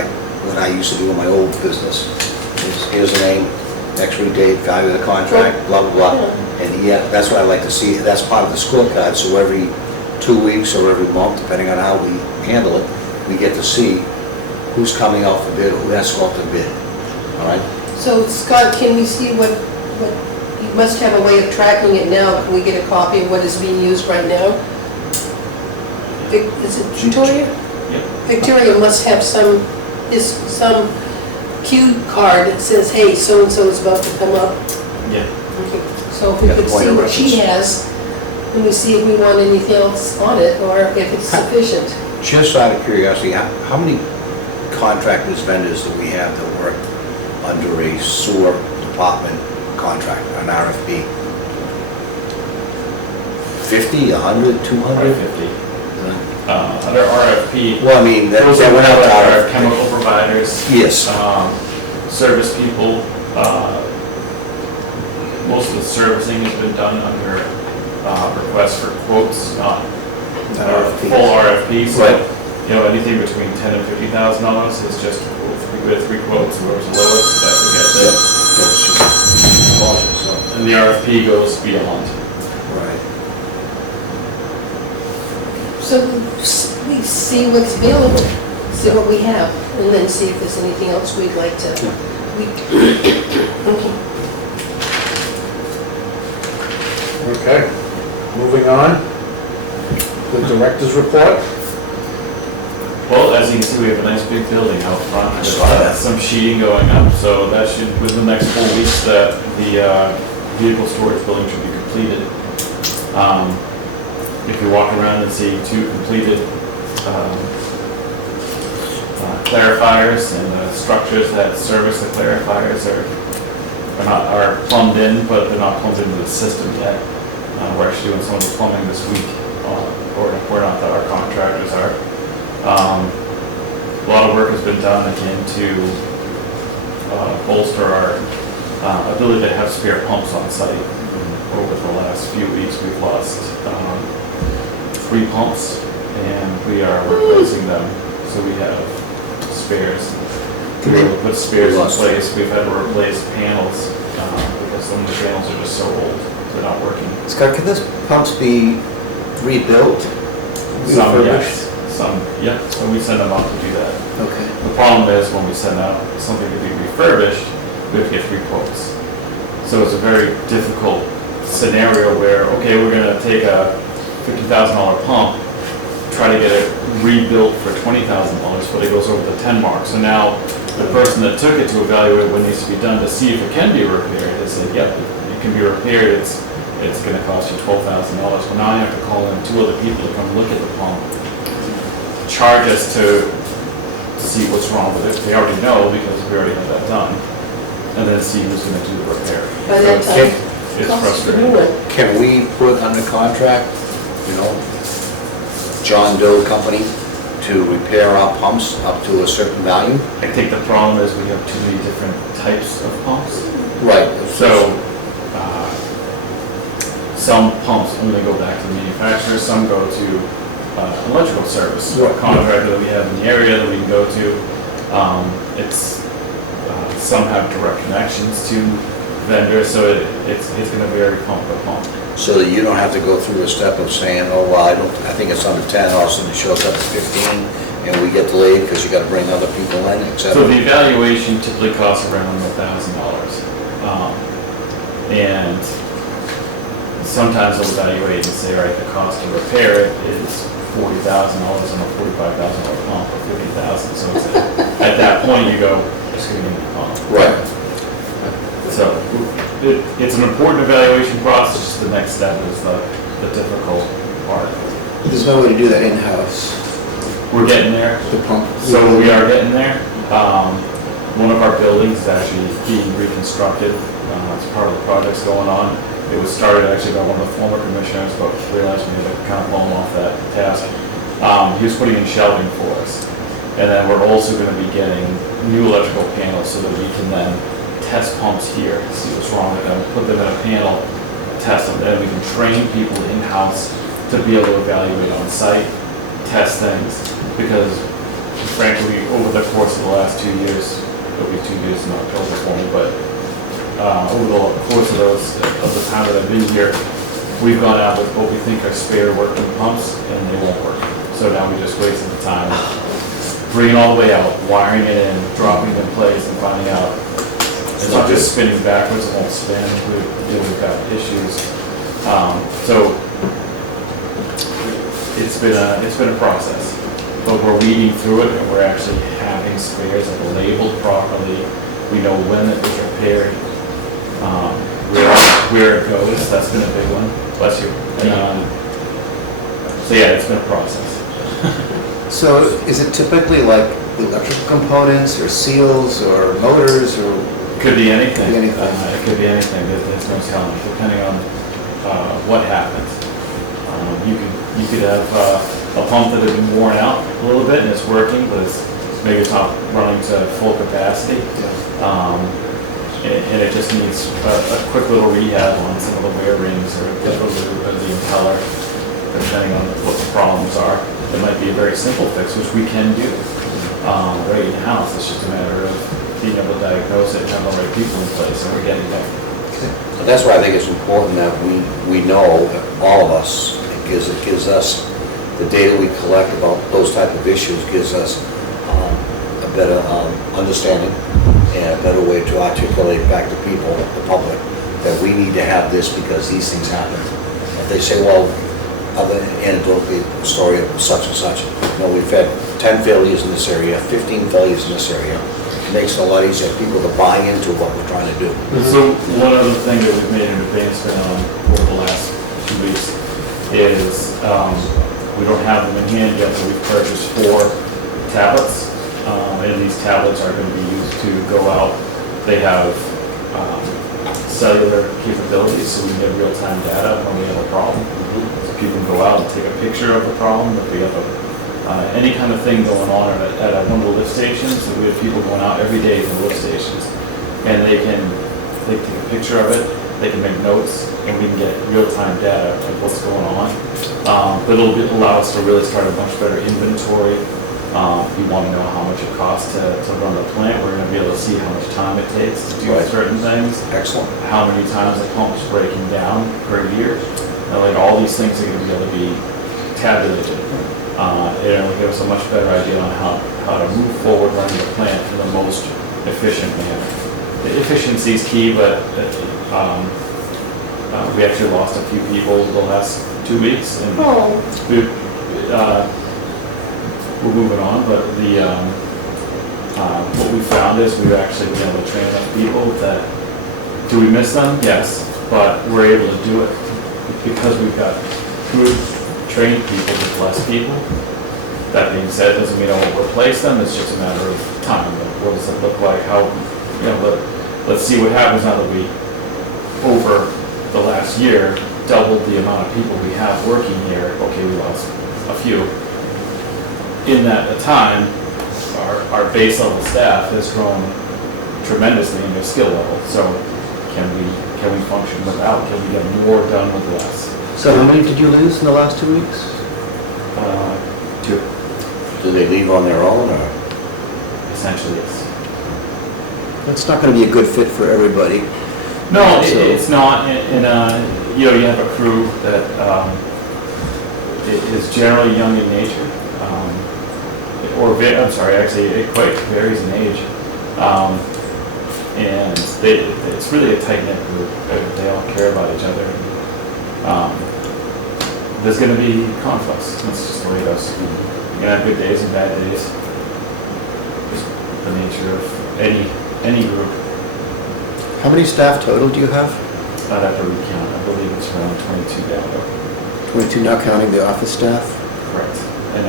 I used to do in my old business. Here's the name, expiry date, value of the contract, blah, blah, blah. And that's what I like to see. That's part of the scorecard. So every 2 weeks or every month, depending on how we handle it, we get to see who's coming out for bid, or who has to go out to bid. All right? So Scott, can we see what, you must have a way of tracking it now. Can we get a copy of what is being used right now? Is it Victoria? Yep. Victoria must have some cue card that says, hey, so-and-so is about to come up. Yeah. So if we Yeah, could point see of what she reference. has, and we see if we want anything else on it, or if it's sufficient. Just out of curiosity, how many contractors, vendors do we have that work under a sewer department contract, an RFP? 50, 100, 200? 50. Under RFP, Well, I mean, that those that are went out to our RFP. chemical providers, Yes, service people. Most of the servicing has been done under requests for quotes, not RFPs. full RFP. So, Right. anything between $10,000 and $50,000 is just three quotes. Whoever's the lowest, that's who gets it. so, And the RFP goes beyond. right. So we see what's available, see what we have, and then see if there's anything else we'd like to. Okay. Okay, moving on. The director's report. Well, as you can see, we have a nice big building out front. I with, saw that. some sheeting going up, so that should, within the next 4 weeks, that the vehicle storage building should be completed. If you walk around and see 2 completed clarifiers and structures that service the clarifiers are plumbed in, but they're not plumbed into the system yet. We're actually doing some of the plumbing this week, or we're not, that our contractors are. A lot of work has been done again to bolster our ability to have spare pumps on site. Over the last few weeks, we've lost 3 pumps, and we are replacing them, so we have spares. To be able to put spares in place, we've had to replace panels, because some of the panels are just so old, they're not working. Scott, can those pumps be rebuilt? Some, refurbished? yes, some, yeah, so we send them out to do that. Okay. The problem is when we send out something to be refurbished, we have to get 3 quotes. So it's a very difficult scenario where, okay, we're gonna take a $50,000 pump, try to get it rebuilt for $20,000, but it goes over the 10 mark. So now the person that took it to evaluate what needs to be done to see if it can be repaired, they said, yeah, it can be repaired, it's gonna cost you $12,000. Well, now I have to call in 2 other people to come look at the pump, charge us to see what's wrong with it. They already know because we already have that done, and then see who's gonna do the repair. By that So time, it's costs the frustrating. new one. Can we put under contract, John Doe Company to repair our pumps up to a certain value? I think the problem is we have too many different types of pumps. Right. So, pumps only go back to the manufacturer, some go to electrical service, a Right. contractor that we have in the area that we can go to. It's, some have direct connections to vendors, so it's gonna vary pump by pump. So that you don't have to go through a step of saying, oh, well, I think it's under 10, all of a sudden it shows up at 15, and we get delayed because you gotta bring other people in, et So cetera. the evaluation typically costs around $1,000. And sometimes they'll evaluate and say, all right, the cost to repair it is $40,000 on a $45,000 pump, or $50,000. So it's at that point, you go, it's gonna be a pump. Right. So it's an important evaluation process, just the next step is the difficult part. There's no way to do that in-house, We're getting there, the pump. so we are getting there. One of our buildings is actually being reconstructed, it's part of the projects going on. It was started actually by one of the former commissioners, but realized we had to kind of blow him off that task. He was putting in shelving for us. And then we're also gonna be getting new electrical panels so that we can then test pumps here, see what's wrong with them, put them in a panel, test them, then we can train people in-house to be able to evaluate on site, test things, because frankly, over the course of the last 2 years, it'll be 2 years in October for me, but over the course of the time that I've been here, we've gone out with what we think are spare working pumps, and they won't work. So now we just wasted the time, bringing it all the way out, wiring it in, dropping it in place, and finding out it's not just spinning backwards, it won't spin, we've got issues. So it's been a process, but we're weeding through it, and we're actually having spares that are labeled properly. We know when it was repaired, where it goes. That's been a big one. Bless you. So yeah, it's been a process. So is it typically like electrical components or seals or motors or? Could be anything. Could be anything. It could be anything. There's no telling, depending on what happens. You could have a pump that has been worn out a little bit and it's working, but maybe it's not running to full capacity. And it just needs a quick little rehab on some of the wear rings or a bit of the impeller, depending on what the problems are. It might be a very simple fix, which we can do right in-house. It's just a matter of being able to diagnose it and have the right people in place, and we're getting there. But that's why I think it's important that we know, all of us, it gives us, the data we collect about those type of issues gives us a better understanding and a better way to articulate back to people, the public, that we need to have this because these things happen. If they say, well, other anecdotally, a story of such and such, we've had 10 failures in this area, 15 failures in this area. It makes it a lot easier for people to buy into what we're trying to do. So one other thing that we've made an advancement on over the last 2 weeks is, we don't have them in hand yet, but we've purchased 4 tablets. And these tablets are going to be used to go out. They have cellular capabilities, so we can get real-time data when we have a problem. So people can go out and take a picture of the problem. If we have any kind of thing going on at one of the lift stations, so we have people going out every day to the lift stations, and they take a picture of it, they can make notes, and we can get real-time data of what's going on. But it'll allow us to really start a much better inventory. If you want to know how much it costs to run the plant, we're going to be able to see how much time it takes to do Right. certain things, Excellent. how many times the pump's breaking down per year. And like all these things are going to be able to be tabulated. It'll give us a much better idea on how to move forward running the plant in the most efficient manner. The efficiency is key, but we actually lost a few people the last 2 weeks. And we're moving on, but what we found is we've actually been able to train enough people that, do we miss them? Yes, but we're able to do it because we've got good trained people with less people. That being said, doesn't mean I won't replace them, it's just a matter of time. What does it look like? How, let's see what happens now that we, over the last year, doubled the amount of people we have working here. Okay, we lost a few. In that time, our base level staff has grown tremendously in their skill level. So can we function without? Can we get more done with less? So how many did you lose in the last 2 weeks? 2, Do they leave on their own, or? essentially, it's. It's not going to be a good fit for everybody. No, So- it's not, you know, you have a crew that is generally young in nature, I'm sorry, actually, it quite varies in age. And it's really a tight-knit group, they all care about each other. There's gonna be conflicts, that's just the way it goes. You're gonna have good days and bad days. Just the nature of any group. How many staff total do you have? I'd have to recount, I believe it's around 22 down there. 22, not counting the office staff? Correct. And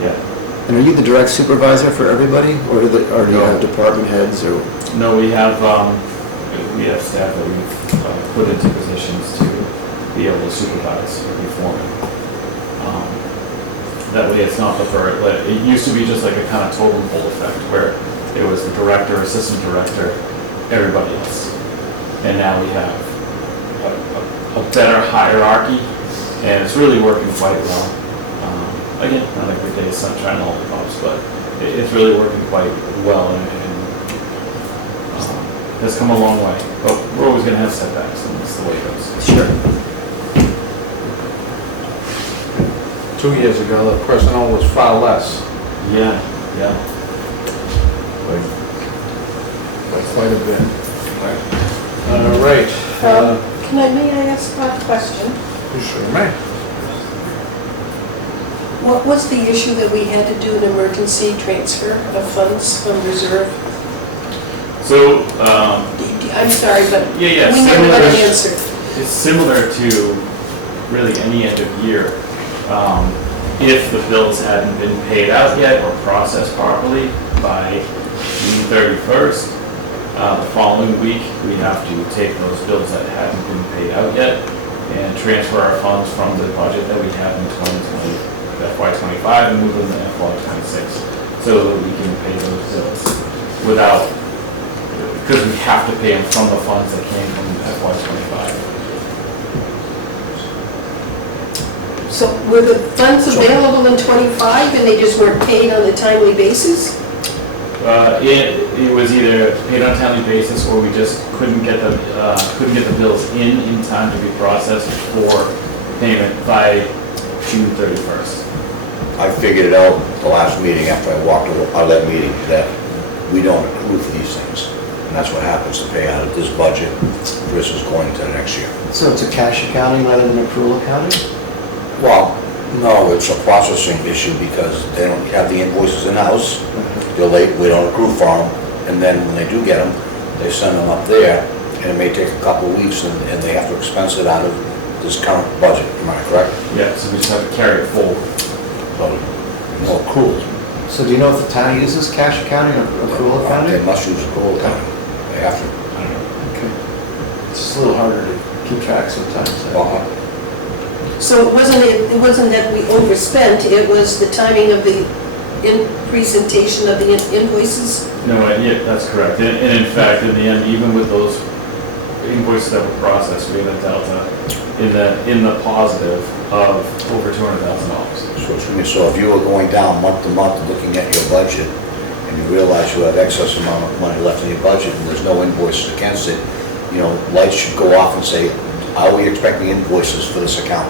yeah. And are you the direct supervisor for everybody, or do you No. have department heads, or? No, we have staff that we've put into positions to be able to supervise or be foreman. That way it's not it used to be just like a kind of totem pole effect where it was the director, assistant director, everybody else. And now we have a better hierarchy, and it's really working quite well. Again, not every day is sunshine and lollipops, but it's really working quite well and has come a long way. But we're always going to have setbacks, and that's the way it goes. Sure. 2 years ago, the personnel was far less, Yeah. by quite a bit. All right. May I ask a question? You sure may. What was the issue that we had to do an emergency transfer of funds from reserve? So, I'm sorry, but yeah, we never got an similar- answer. It's similar to really any end of year. If the bills hadn't been paid out yet or processed properly by June 31st, the following week, we have to take those bills that hadn't been paid out yet and transfer our funds from the budget that we have in 2020, FY25, and move them to FY26, so that we can pay those bills because we have to pay them from the funds that came from FY25. So were the funds available in '25 and they just weren't paid on a timely basis? It was either paid on a timely basis, or we just couldn't get the bills in time to be processed for payment by June 31st. I figured it out the last meeting after I walked out of that meeting, that we don't accrue for these things. And that's what happens to pay out of this budget versus going to the next year. So it's a cash accounting rather than accrual accounting? Well, no, it's a processing issue because they don't have the invoices in-house. They're late, we don't accrue for them, and then when they do get them, they send them up there, and it may take a couple of weeks, and they have to expense it out of this current budget, am I correct? Yeah, so we just have to carry it forward. So, no accruals. So do you know if the town uses cash accounting or accrual They accounting? must use accrual accounting, they have to. Okay. It's just a little harder to keep track sometimes. Well, So it wasn't that we overspent, it was the timing of the presentation of the invoices? No, yeah, that's correct. And in fact, in the end, even with those invoices that were processed, we had a delta in the positive of over $200,000. So if you were going down month to month looking at your budget, and you realize you have excess amount of money left in your budget, and there's no invoices against it, lights should go off and say, are we expecting invoices for this account?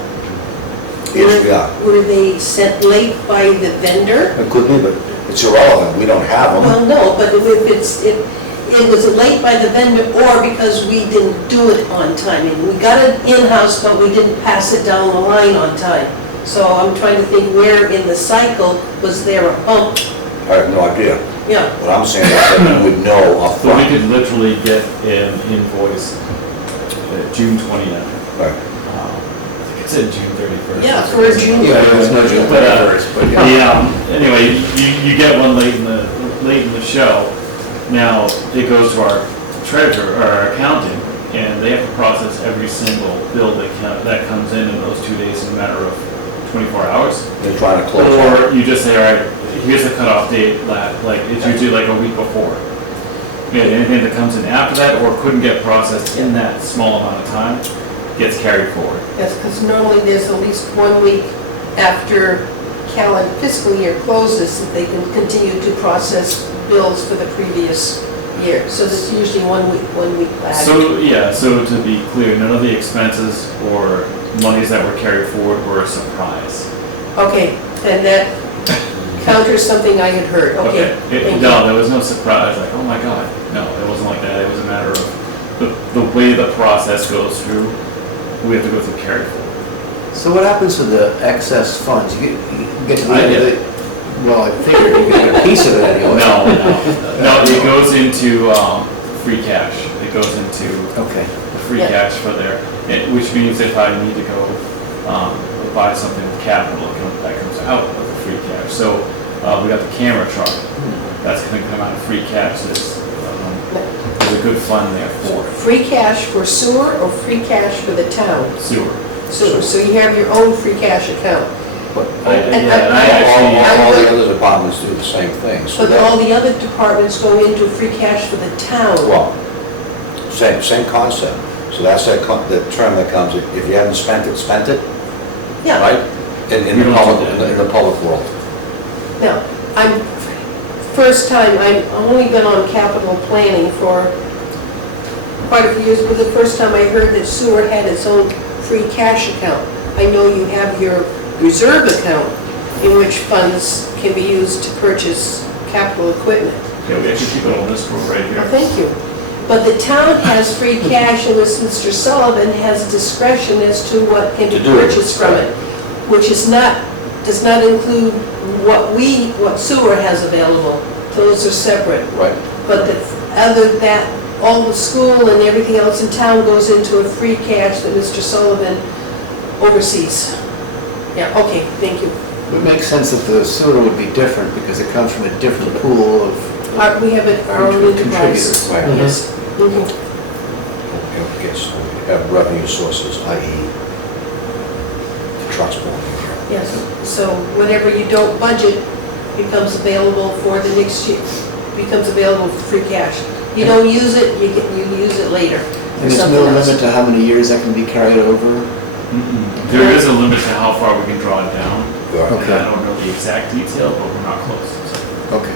Yes, we are. Were they sent late by the vendor? It could be, but it's irrelevant, we don't have them. Well, no, but if it was late by the vendor or because we didn't do it on time. And we got it in-house, but we didn't pass it down the line on time. So I'm trying to think where in the cycle was there a bump? I have no idea. Yeah. What I'm saying is that we would know So we upfront. could literally get an invoice June 29th. Right. I think it said June 31st. Yeah, for June. Yeah, there's no June But, 31st, but yeah. Anyway, you get one late in the show. Now, it goes to our treasurer, or our accountant, and they have to process every single bill that comes in those 2 days in a matter of 24 hours. They're trying to close out. Or you just say, all right, here's the cutoff date, like, it's usually like a week before. Yeah, anything that comes in after that or couldn't get processed in that small amount of time gets carried forward. Yes, because normally there's at least 1 week after calendar fiscal year closes that they can continue to process bills for the previous year. So there's usually 1 week lag. So, yeah, so to be clear, none of the expenses or monies that were carried forward were a surprise. Okay, and that counters something I had heard. Okay, thank you. No, there was no surprise, like, oh my God. No, it wasn't like that. It was a matter of the way the process goes through, we have to go through carry forward. So what happens to the excess funds? You get to the I end of get it, well, I figured you get a piece of it anyway. No, it goes into free cash. It goes into Okay. the free Yeah. cash for there, which means if I need to go buy something with capital, that comes out of the free cash. So we got the camera truck. That's going to come out of free cash. There's a good fund there for it. Free cash for sewer or free cash for the town? Sewer. Sewer, so you have your own free cash account. I All the actually, other departments do the same thing, so But that, all the other departments go into free cash for the town. well, same concept. So that's the term that comes, if you haven't spent it, Yeah, right? In We the don't public, do that. in the public world. now, I've only been on capital planning for quite a few years, but the first time I heard that sewer had its own free cash account. I know you have your reserve account in which funds can be used to purchase capital equipment. yeah, we actually keep it on this group right Well, here. thank you. But the town has free cash unless Mr. Sullivan has discretion as to what can be To do it. purchased from it, which does not include what sewer has available. Those are separate. Right. But other than that, all the school and everything else in town goes into a free cash that Mr. Sullivan oversees. Yeah, okay, thank you. It makes sense that the sewer would be different because it comes from a different pool of, We have our own enterprise. Contributors. Right. Yes. Mhm. Okay, so we have revenue sources, i.e. the trucks pulling in here. Yes, so whatever you don't budget becomes available for the next year, becomes available for free cash. You don't use it, you use it later. and there's no limit to how many years that can be carried over? There is a limit to how far we can draw it down. Right. And I don't know the exact detail, but we're not close. So. Okay.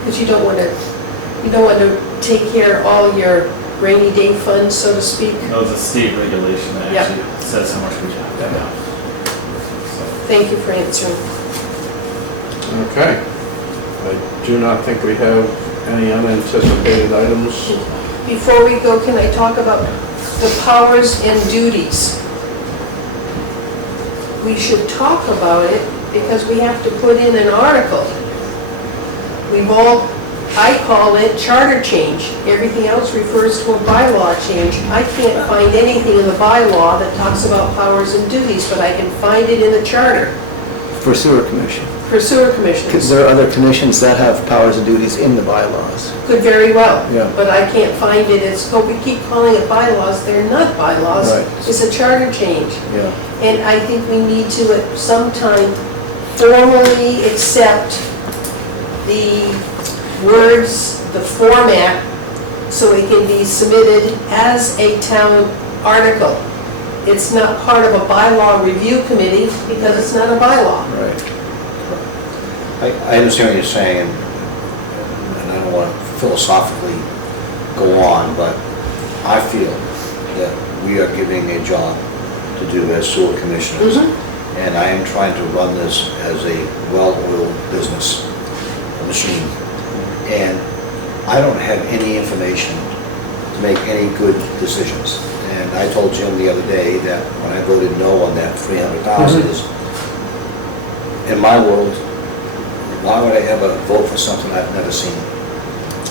Because you don't want to take care of all your rainy day funds, so to speak. No, it's a state regulation that Yeah. actually says how much we have to have. So, Thank you for answering. Okay. I do not think we have any unanticipated items. Before we go, can I talk about the powers and duties? We should talk about it because we have to put in an article. I call it charter change. Everything else refers to a bylaw change. I can't find anything in the bylaw that talks about powers and duties, but I can find it in the charter For sewer commission. for sewer Because commissioners. there are other commissions that have powers and duties in the bylaws. Could very well, Yeah. but I can't find it. We keep calling it bylaws. They're not bylaws. Right. It's a charter change. Yeah. And I think we need to at some time formally accept the words, the format, so it can be submitted as a town article. It's not part of a bylaw review committee because it's not a bylaw. Right. I understand what you're saying, and I don't want to philosophically go on, but I feel that we are giving a job to do as sewer commissioners. Mhm. And I am trying to run this as a well-oiled business, a machine. And I don't have any information to make any good decisions. And I told Jim the other day that when I voted no on that 300,000 is, in my world, why would I ever vote for something I've never seen?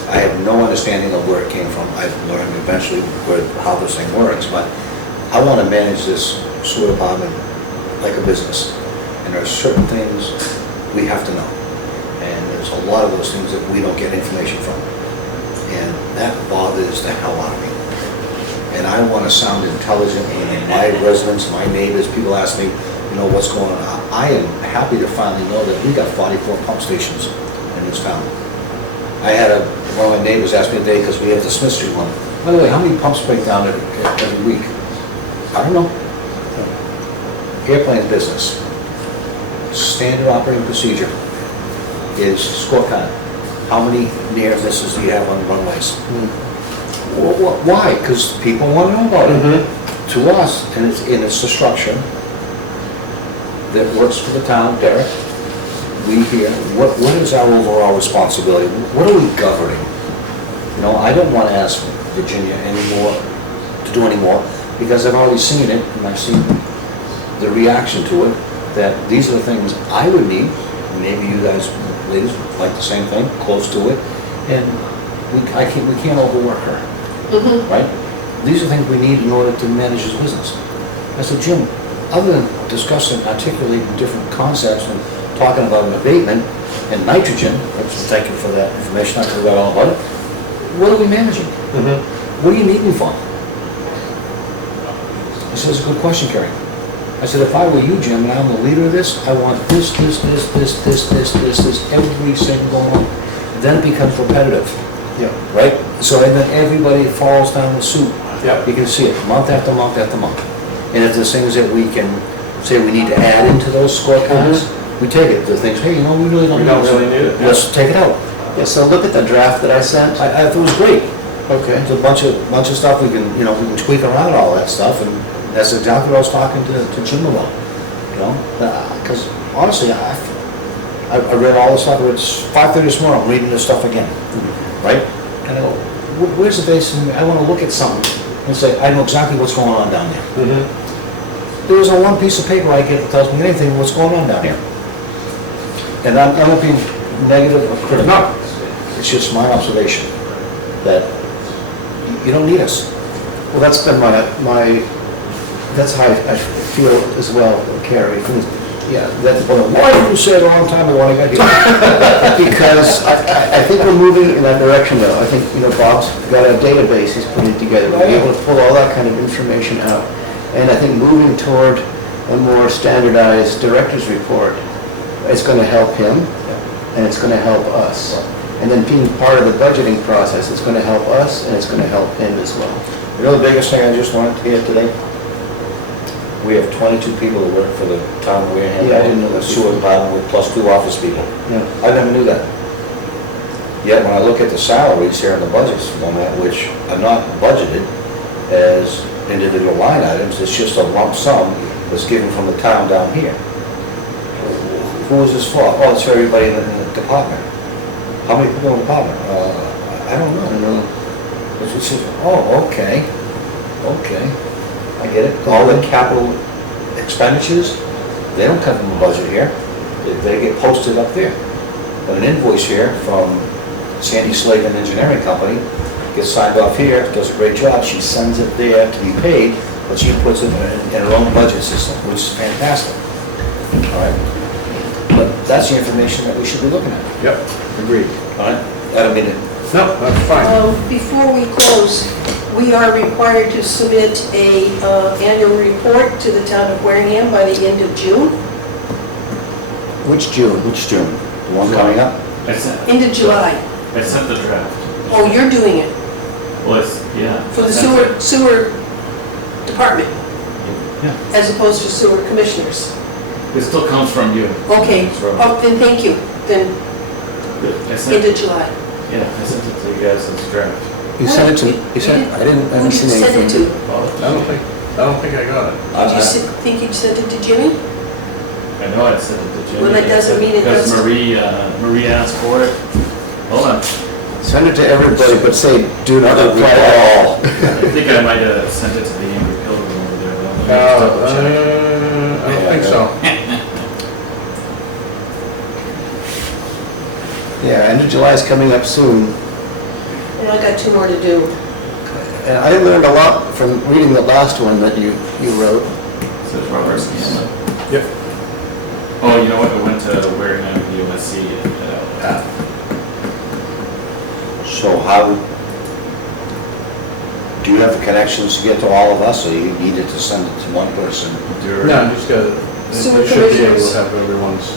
I have no understanding of where it came from. I've learned eventually how this thing works, but I want to manage this sewer department like a business. And there are certain things we have to know. And there's a lot of those things that we don't get information from. And that bothers the hell out of me. And I want to sound intelligent when my residents, my neighbors, people ask me, you know, what's going on. I am happy to finally know that we got 44 pump stations in this town. I had one of my neighbors ask me today, because we have the Smith Street one, by the way, how many pumps break down every week? I don't know. Airplane business, standard operating procedure is scorecard. How many near misses do you have on runways? Why? Because people want to know about it. To us, and it's the structure that works for the town, Derek, we hear, what is our overall responsibility? What are we governing? You know, I don't want to ask Virginia anymore, to do any more, because I've already seen it, and I've seen the reaction to it, that these are the things I would need, maybe you guys, ladies, like the same thing, close to it, and we can't overwork her, right? These are things we need in order to manage this business. I said, Jim, other than discussing, articulating different concepts and talking about an abatement and nitrogen, which, thank you for that information, I forgot all about it, what are we managing? What do you need me for? He said, it's a good question, Kerry. I said, if I were you, Jim, and I'm the leader of this, I want this, every single one. Then it becomes repetitive. Yeah. Right? So and then everybody falls down the soup. Yep. You can see it month after month after month. And if there's things that we can say we need to add into those scorecards, we take it. The things, hey, you know, we really don't We need don't this. really need it, yeah. Let's take it out. Yeah, so look at the draft that I sent. I thought it was great. Okay. There's a bunch of stuff we can, we can tweak around all that stuff, and that's exactly what I was talking to Jim about, because honestly, I read all the stuff, it's 5:30 this morning, I'm reading this stuff again, right? And I go, where's the basis? I want to look at something and say, I know exactly what's going on down there. There isn't one piece of paper I get that tells me anything what's going on down here. And I'm not being negative or critical. No. It's just my observation that you don't need us. Well, that's been that's how I feel as well, Carrie. Yeah, Why did you say it a long time ago when I got here? because I think we're moving in that direction though. I think, Bob's got a database he's putting together. We'll be able to pull all that kind of information out. And I think moving toward a more standardized director's report is going to help him and it's going to help us. And then being part of the budgeting process, it's going to help us and it's going to help him as well. You know the biggest thing I just learned here today? We have 22 people that work for the town of Wareham. Yeah, I didn't know that. Sewer department with plus 2 office people. Yeah. I never knew that. Yet when I look at the salaries here in the budgets format, which are not budgeted as individual line items, it's just a lump sum that's given from the town down here. Who is this for? Oh, it's for everybody in the department. How many people in the department? I don't know. It's just, okay. I get it. All the capital expenditures, they don't come from the budget here. They get posted up there. But an invoice here from Sandy Slade Engineering Company gets signed off here, does a great job, she sends it there to be paid, but she puts it in her own budget system, which is fantastic. All right? But that's the information that we should be looking at. Yep, agreed. All right? I don't mean it. No, that's fine. Before we close, we are required to submit a annual report to the town of Wareham by the end of June. Which June? Which June? The one coming up? I sent End of July. the draft. Oh, you're doing it Well, yeah. for the I sent it. sewer department, Yeah, as opposed to sewer commissioners. it still comes from you. Okay, From- oh, then thank you, then I end sent, of July. yeah, I sent it to you guys as draft. You sent it to, You you sent, did? I didn't Who did you see send it anything. to? I don't think I got it. Did you think you sent it to Jimmy? I know I sent it to Jimmy. Well, that doesn't mean it Because doesn't- Marie asked for it. Hold on. Send it to everybody, but say, do not reply at all. I think I might have sent it to the Angry Pilgrim over there. But let me just double check. I don't think so. Yeah, end of July is coming up soon. And I got 2 more to do. And I learned a lot from reading the last one that you wrote. So it's Robert Scanlon. Yep. Oh, you know what? I went to Wareham USC. So how, do you have the connections to get to all of us, or you needed to send it to one person? No, just got, Sewer they should be able commissioners. to have everyone's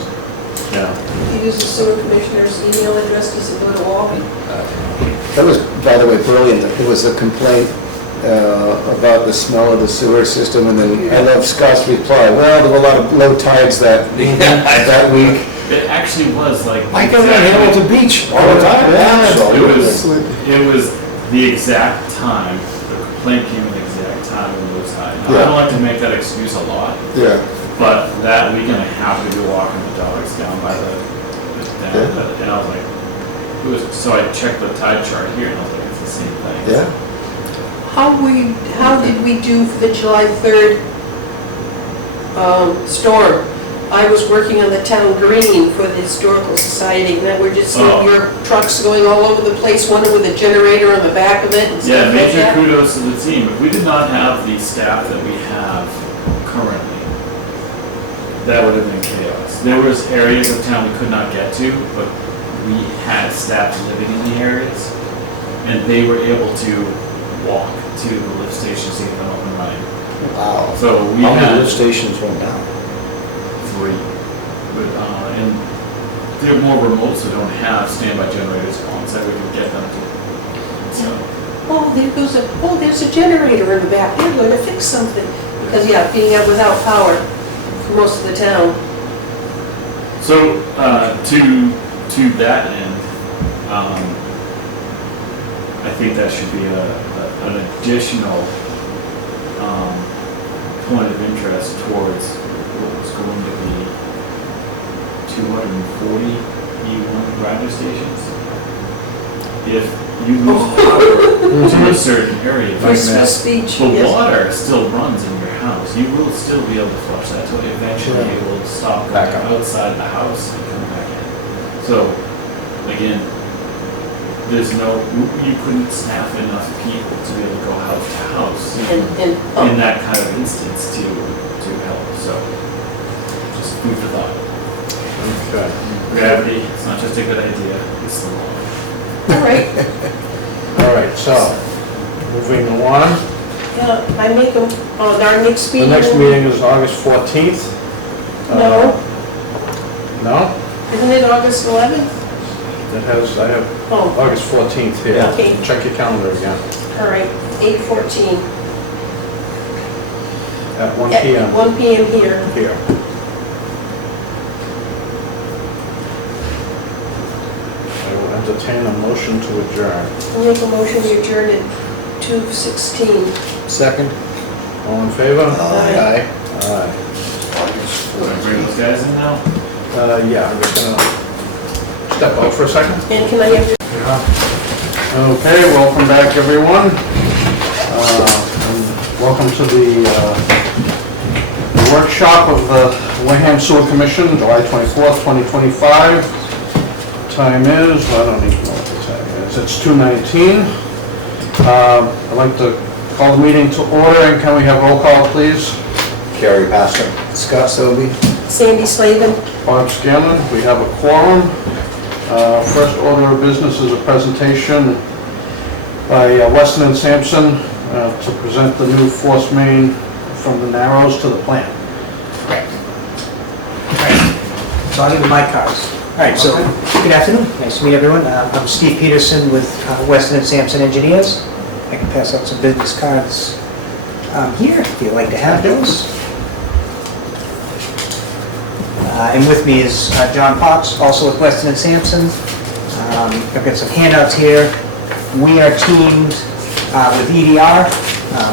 Yeah. You use the sewer commissioner's email address, does it go to all? That was, by the way, brilliant. It was a complaint about the smell of the sewer system, and then I love Scott's reply, well, there were a lot of low tides that week. It actually was like. I go down Hamilton Beach all the time, yeah. So It was the exact time, the complaint came at the exact time when it was high. Now, I Yeah. don't like to make that excuse a lot, Yeah. but that weekend I happened to be walking the dogs down by and I was like, so I checked the tide chart here and I was like, it's the same thing. Yeah. How did we do for the July 3rd storm? I was working on the town green for the Historical Society, and we're just seeing Oh. your trucks going all over the place, one with a generator on the back of it and Yeah, stuff like major that. kudos to the team. If we did not have the staff that we have currently, that would have been chaos. There was areas of town we could not get to, but we had staff living in the areas, and they were able to walk to the lift stations to get them up and running. Wow. So we How many had lift stations went down? 3, but, and they're more remote, so don't have standby generators on site, we can get them to. So, There's a generator in the back, they're going to fix something. Because, yeah, being out without power for most of the town. so to that end, I think that should be an additional point of interest towards what was going to be 240 E1 grinder stations. If you lose power to a certain area, For Swiss Beach, the yes. water still runs in your house. You will still be able to flush that toilet. Eventually, it will stop going outside the house and come back in. So, again, you couldn't staff enough people to be able to go house to house And in that kind of instance to help. So, just food for thought. Okay. Gravity, it's not just a good idea, it's the law. all right. All right, so, moving on. I make them on our next The meeting. next meeting is August 14th. No. No? Isn't it August 11th? I have Oh, August 14th here. Yeah. Okay. Check your calendar again. all right, 8:14. At 1 At PM 1 PM here. here. I will entertain a motion to adjourn. I'll make a motion to adjourn at 2:16. Second? All in favor? Aye. Aye. Want to bring those guys in now? Yeah, I'm just gonna step out for a second. And can I have your Okay, welcome back, everyone. And welcome to the workshop of the Wareham Sewer Commission, July 24th, 2025. Time is, I don't even know what the time is, it's 2:19. I'd like to call the meeting to order, and can we have roll call, please? Carrie Pastor. Scott Selby? Sandy Slavin? Bob Scanlon, we have a quorum. First order of business is a presentation by Weston and Sampson to present the new force main from the Narrows to the plant. So I'll give you my cards. All right, so, good afternoon, nice to meet everyone. I'm Steve Peterson with Weston and Sampson Engineers. I can pass out some business cards here, if you'd like to have those. And with me is John Potts, also with Weston and Sampson. I've got some handouts here. We are teamed with EDR,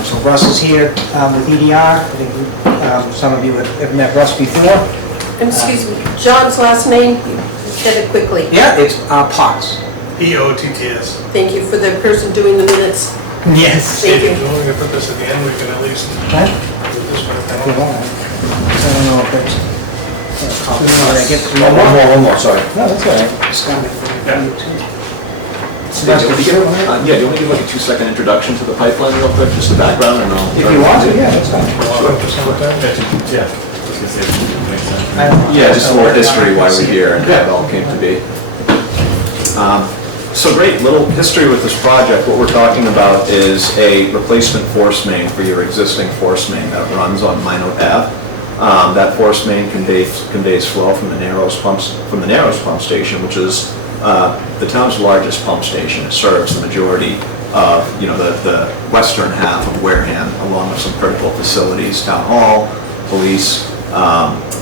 so Russ is here with EDR. I think some of you have met Russ before. And excuse me, John's last name? You said it quickly. Yeah, it's Potts. P-O-T-T-S. Thank you for the person doing the minutes. Yes. Thank If you. you want to put this at the end, we can at least Huh? do this one. I don't know if it's... One more, sorry. No, that's all right. Yeah, do you want to give like a 2-second introduction to the pipeline real quick, just the background, and I'll... If you want to, yeah, that's fine. Yeah. I was gonna say, it makes sense. Yeah, just a little history why we're here and how it all came to be. So great, little history with this project. What we're talking about is a replacement force main for your existing force main that runs on Minot Ave. That force main conveys flow from the Narrows pump station, which is the town's largest pump station. It serves the majority of, the western half of Wareham, along with some critical facilities, town hall, police,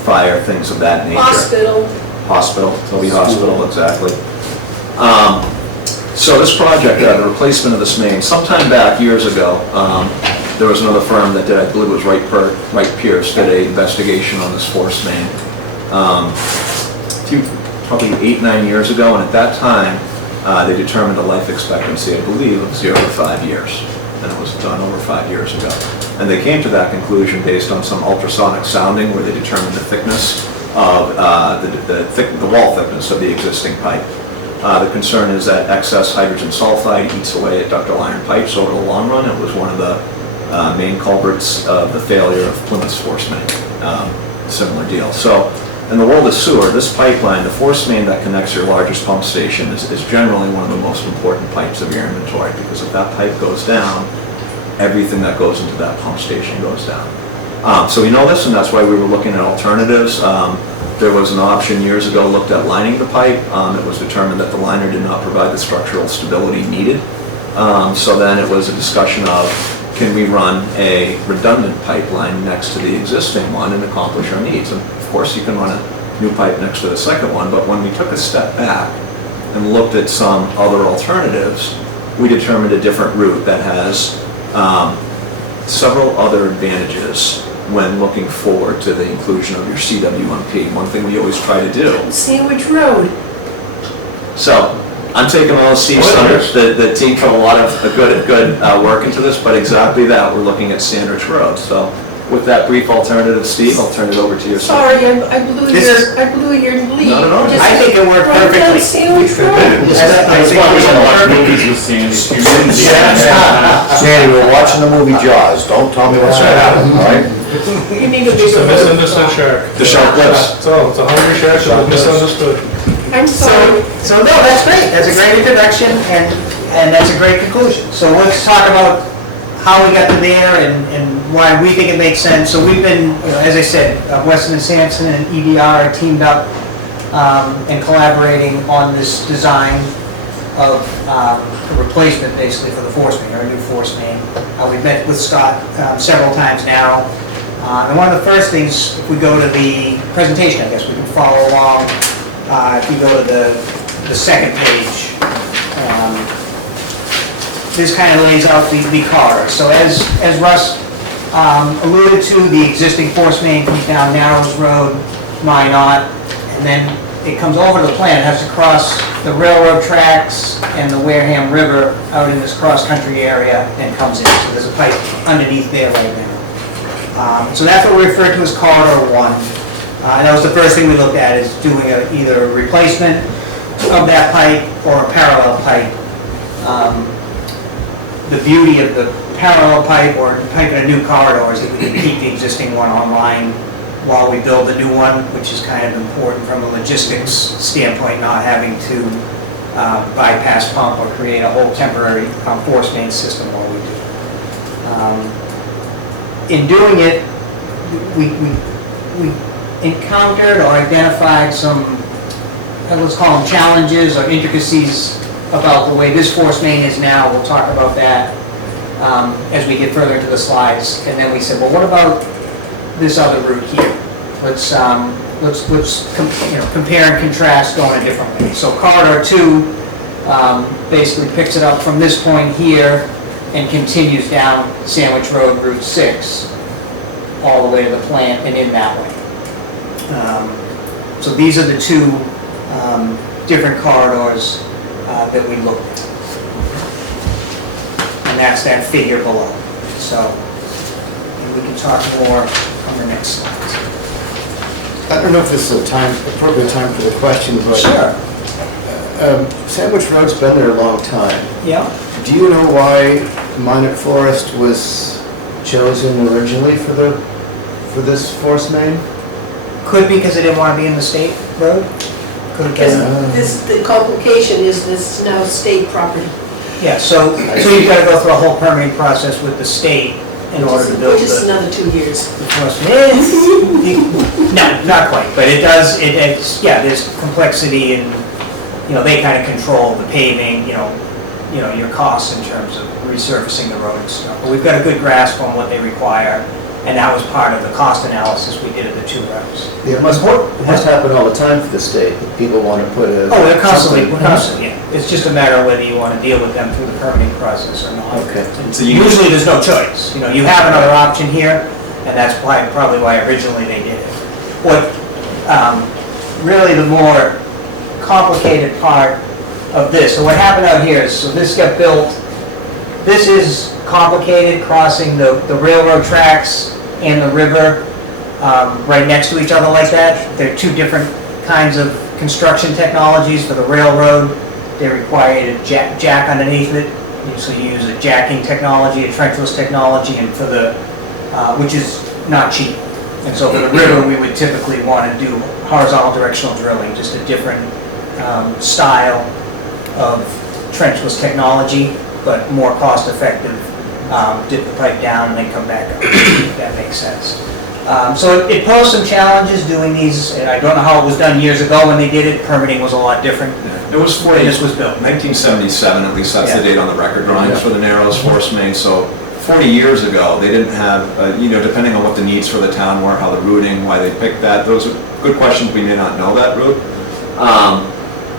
fire, things of that nature. Hospital, Toby Hospital, exactly. So this project, the replacement of this main, sometime back years ago, there was another firm that did, I believe it was Wright Pierce, did an investigation on this force main. Probably 8-9 years ago, and at that time, they determined a life expectancy, I believe, of 0 to 5 years. And it was done over 5 years ago. And they came to that conclusion based on some ultrasonic sounding where they determined the thickness of, the wall thickness of the existing pipe. The concern is that excess hydrogen sulfide eats away at ductile iron pipes over the long run. It was one of the main culprits of the failure of Plymouth's force main. Similar deal. So, in the world of sewer, this pipeline, the force main that connects your largest pump station, is generally one of the most important pipes of your inventory, because if that pipe goes down, everything that goes into that pump station goes down. So we know this, and that's why we were looking at alternatives. There was an option years ago looked at lining the pipe. It was determined that the liner did not provide the structural stability needed. So then it was a discussion of, can we run a redundant pipeline next to the existing one and accomplish our needs? And of course, you can run a new pipe next to the second one, but when we took a step back and looked at some other alternatives, we determined a different route that has several other advantages when looking forward to the inclusion of your CWMP. One thing we always try to do. Sandwich Road. So, I'm taking all of Steve's thunder. The team put a lot of good work into this, but exactly that, we're looking at Sandwich Road. So, with that brief alternative, Steve, I'll turn it over to you. Sorry, I blew your lead. Not at all. Just I think it worked right down perfectly. Sandwich Road. That's why we don't watch movies with Sandy. Sandy, we're watching the movie Jaws, don't tell me what's gonna happen, all right? You need a Just a bigger boat. misunderstood shark. The shark lips. That's all, it's a hungry shark that was misunderstood. I'm sorry. So no, that's great, that's a great introduction, and that's a great conclusion. So let's talk about how we got to there and why we think it makes sense. So we've been, as I said, Weston and Sampson and EDR are teamed up and collaborating on this design of a replacement basically for the force main, or a new force main. We've met with Scott several times now. And one of the first things, if we go to the presentation, I guess we can follow along. If you go to the second page, this kind of lays out the corridor. So as Russ alluded to, the existing force main comes down Narrows Road, Minot, and then it comes over to the plant. It has to cross the railroad tracks and the Wareham River out in this cross-country area and comes in. So there's a pipe underneath there right now. So that's what we refer to as Corridor 1. And that was the first thing we looked at, is doing either a replacement of that pipe or a parallel pipe. The beauty of the parallel pipe or piping a new corridor is that we can keep the existing one online while we build a new one, which is kind of important from a logistics standpoint, not having to bypass pump or create a whole temporary force main system while we do. In doing it, we encountered or identified some, let's call them challenges or intricacies about the way this force main is now. We'll talk about that as we get further into the slides. And then we said, well, what about this other route here? Let's compare and contrast going a different way. So Corridor 2 basically picks it up from this point here and continues down Sandwich Road, Route 6, all the way to the plant and in that way. So these are the two different corridors that we looked at. And that's that figure below. So, and we can talk more on the next slide. I don't know if this is appropriate time for the question, but Sure. Sandwich Road's been there a long time. Yeah. Do you know why Minot Forest was chosen originally for this force main? Could be because they didn't want to be in the state road. Could Because have been. the complication is this now state property. Yeah, so you've got to go through a whole permitting process with the state, in order to build Just the another 2 years. No, not quite, but it does, it's, yeah, there's complexity and, they kind of control the paving, your costs in terms of resurfacing the road and stuff. But we've got a good grasp on what they require, and that was part of the cost analysis we did of the 2 routes. Yeah, it must happen all the time for the state, that people want to put a... Oh, they're constantly, yeah. It's just a matter of whether you want to deal with them through the permitting process or not. Okay. And So you- usually there's no choice. You have another option here, and that's probably why originally they did it. What, really the more complicated part of this, so what happened out here is, so this got built, this is complicated, crossing the railroad tracks and the river right next to each other like that. They're 2 different kinds of construction technologies. For the railroad, they require a jack underneath it, so you use a jacking technology, a trenchless technology, and for the, which is not cheap. And so for the river, we would typically want to do horizontal directional drilling, just a different style of trenchless technology, but more cost effective. Dip the pipe down and then come back up, if that makes sense. So it posed some challenges doing these, and I don't know how it was done years ago when they did it. Permitting was a lot different It was when this was built. 1977, at least that's the Yeah. date on the record drawings for the Narrows Force Main. So 40 years ago, they didn't have, depending on what the needs for the town were, how the routing, why they picked that, those are good questions. We may not know that route.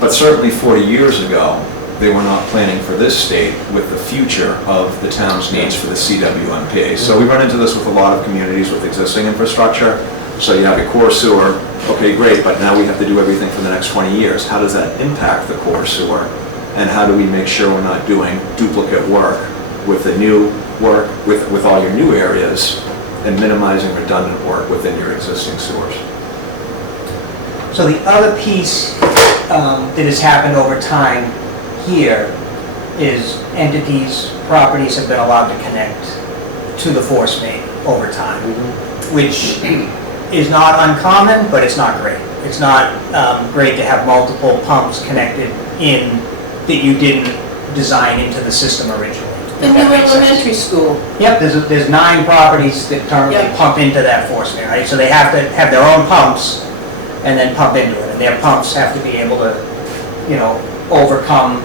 But certainly 40 years ago, they were not planning for this state with the future of the town's needs for the CWMP. So we run into this with a lot of communities with existing infrastructure. So you have your core sewer, okay, great, but now we have to do everything for the next 20 years. How does that impact the core sewer? And how do we make sure we're not doing duplicate work with the new work, with all your new areas, and minimizing redundant work within your existing sewers? So the other piece that has happened over time here is entities, properties have been allowed to connect to the force main over time, which is not uncommon, but it's not great. It's not great to have multiple pumps connected in that you didn't design into the system originally. The new elementary school. Yep, there's 9 properties that currently Yep. pump into that force main, right? So they have to have their own pumps and then pump into it, and their pumps have to be able to, overcome,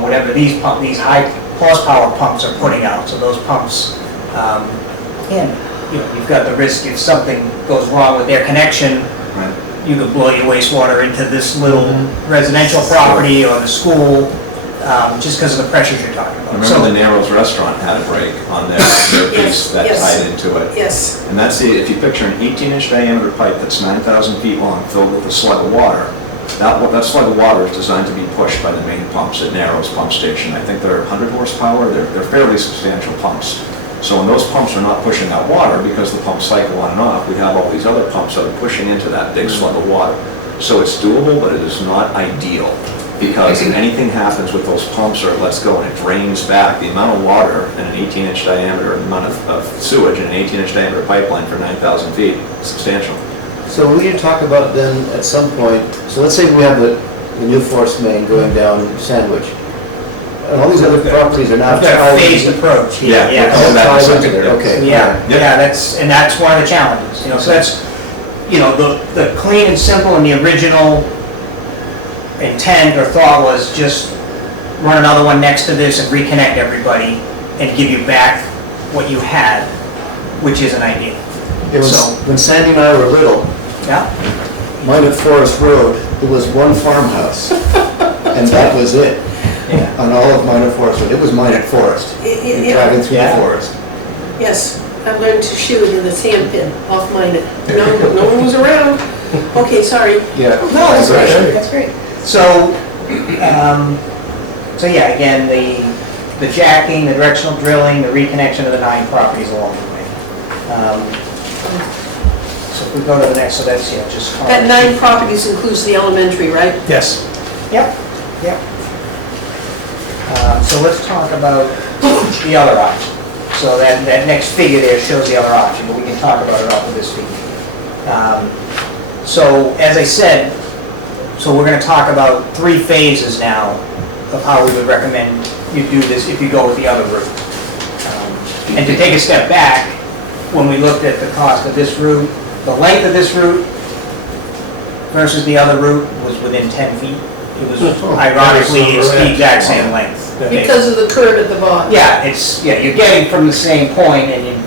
whatever these high horsepower pumps are putting out. So those pumps, and, you've got the risk if something goes wrong with their connection, Right. you could blow your wastewater into this little residential property or the school, just because of the pressures you're talking I about. remember the Narrows restaurant had a break on their piece that yes. tied into it. Yes. And that's if you picture an 18-inch diameter pipe that's 9,000 feet long filled with a slug of water, that slug of water is designed to be pushed by the main pumps at Narrows Pump Station. I think they're 100 horsepower, they're fairly substantial pumps. So when those pumps are not pushing out water, because the pumps cycle on and off, we have all these other pumps that are pushing into that big slug of water. So it's doable, but it is not ideal, because if anything happens with those pumps, or it lets go and it drains back, the amount of water in an 18-inch diameter, the amount of sewage in an 18-inch diameter pipeline for 9,000 feet is substantial. So we need to talk about then at some point, so let's say we have the new force main going down Sandwich. And all these other properties are now We've got a tied phased into- approach here, Yeah, all that tied is into something, there, yeah. okay. Yeah, that's one of the challenges, so that's, the clean and simple and the original intent or thought was just run another one next to this and reconnect everybody and give you back what you had, which isn't ideal. It was, So- when Sandy and I were little, Yeah? mine at Forest Road, it was one farmhouse, and that was it, Yeah. on all of Minor Forest Road. It was mine at Forest, driving through the Yeah. forest. Yes, I learned to shoot in the sand pit off mine. No one was around. Okay, sorry. Yeah. No, that's Right. great. That's great. So, yeah, again, the jacking, the directional drilling, the reconnection of the 9 properties along the way. So if we go to the next, so that's, just. That 9 properties includes the elementary, right? Yes. Yep. So let's talk about the other option. So that next figure there shows the other option, but we can talk about it off of this figure. So as I said, so we're going to talk about 3 phases now of how we would recommend you do this if you go with the other route. And to take a step back, when we looked at the cost of this route, the length of this route versus the other route was within 10 feet. It was ironically, it's the exact same length. Because of the curve at the bottom. Yeah, you're getting from the same point and it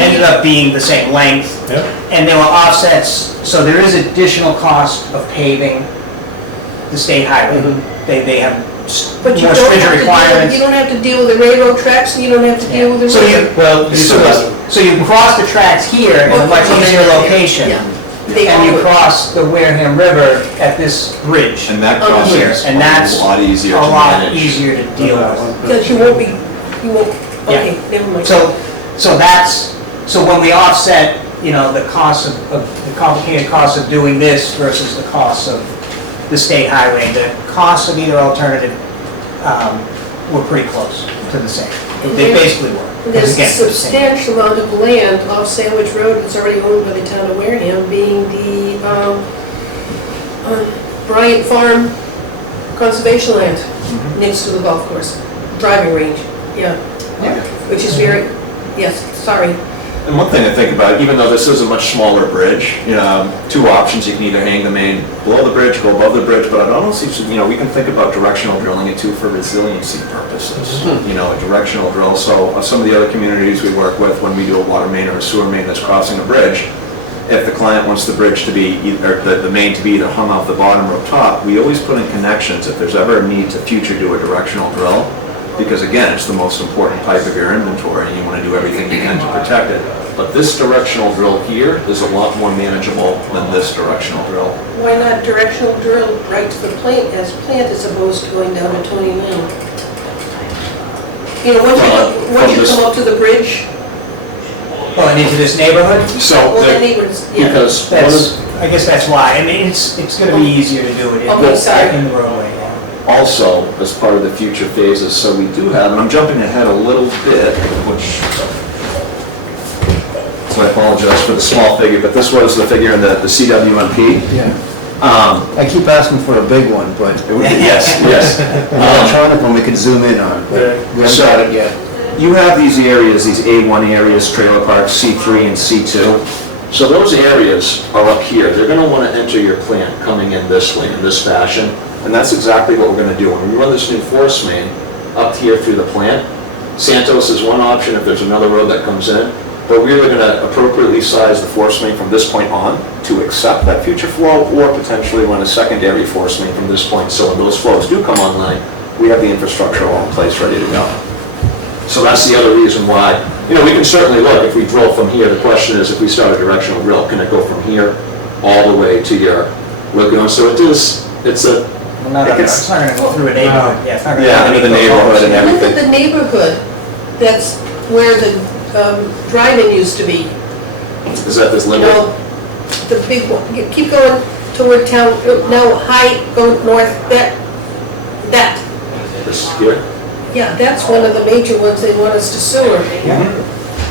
ended up being the same length. Yep. And there were offsets, so there is additional cost of paving the state highway. They have But you more don't stringent have to deal, requirements. you don't have to deal with the railroad tracks, and you don't have to deal with the So river. Well, So you cross the tracks here in a much easier location. Yeah. They And you always- cross the Wareham River at this bridge. And that Oh, process here, is and that's a lot easier A to lot manage. easier to deal with. Because you won't, okay, never mind. So when we offset, the cost of the complicated cost of doing this versus the cost of the state highway, the costs of either alternative were pretty close to the same. They basically were. There's a Again, the same. substantial amount of land off Sandwich Road that's already owned by the town of Wareham, being the Bryant Farm Conservation Land, next to the golf course, driving range, yeah. Which is very, yes, sorry. And one thing to think about, even though this is a much smaller bridge, two options, you can either hang the main below the bridge, go above the bridge, but I'd almost, we can think about directional drilling it too for resiliency purposes. A directional drill, so some of the other communities we work with, when we do a water main or a sewer main that's crossing a bridge, if the client wants the bridge to be, or the main to be either hung off the bottom or top, we always put in connections if there's ever a need to future do a directional drill, because again, it's the most important pipe of your inventory, and you want to do everything you can to protect it. But this directional drill here is a lot more manageable than this directional drill. Why not directional drill right to the plant as opposed to going down to Tony Lane? Once you come up to the bridge, Well, and into this neighborhood? So, well, then they would, yeah. because I guess that's why. I mean, it's gonna be easier to do it Okay, sorry. in the roadway, yeah. also, as part of the future phases, so we do have, and I'm jumping ahead a little bit, which, so I apologize for the small figure, but this was the figure in the CWMP. Yeah. I keep asking for a big one, but Yes. an electronic one we could zoom in on, but we haven't got it yet. You have these areas, these A1 areas, trailer parks, C3 and C2. So those areas are up here. They're going to want to enter your plant coming in this way, in this fashion. And that's exactly what we're going to do. When we run this new force main up here through the plant, Santos is one option if there's another road that comes in. But we're going to appropriately size the force main from this point on to accept that future flow, or potentially run a secondary force main from this point. So when those flows do come online, we have the infrastructure all in place, ready to go. So that's the other reason why, we can certainly look, if we drill from here, the question is, if we start a directional drill, can it go from here all the way to your lagoon? So it's a, Well, it's not gonna go through a neighborhood, yeah. It's not gonna Yeah, go into the any neighborhood and closer. Look at the neighborhood, that's where the drive-in used to be. is that this limit? No, the big one, you keep going toward town, no, high, go north, that, This here? yeah, that's one of the major ones they want us to sewer.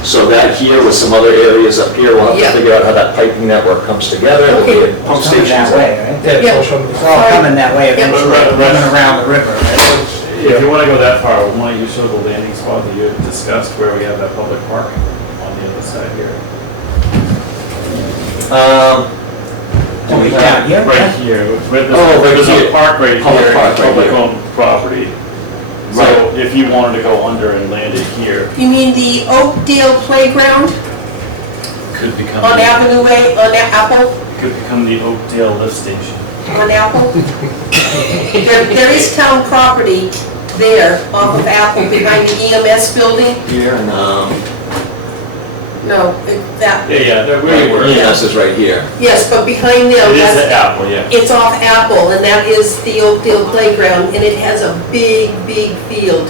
So that here with some other areas up here, we'll have Yeah. to figure out how that piping network comes together. There'll be Okay. pump It's coming stations. that way, right? Yeah. It's all coming that way eventually, running around the river, right? If you want to go that far, why don't you show the landing spot that you had discussed where we have that public parking on the other side here? Oh, we down here? Right here, where Oh, right there's here. a park right Public here, park right public here. owned property. So Right. if you wanted to go under and land it here, You mean the Oakdale Playground could become, on Avenue A, on Apple? could become the Oakdale lift station. On Apple? There is town property there off of Apple behind the EMS building. Here and, No, that, Yeah, they're where you were. EMS is right here. yes, but behind them, It is that's, at Apple, yeah. it's off Apple, and that is the Oakdale Playground, and it has a big, big field.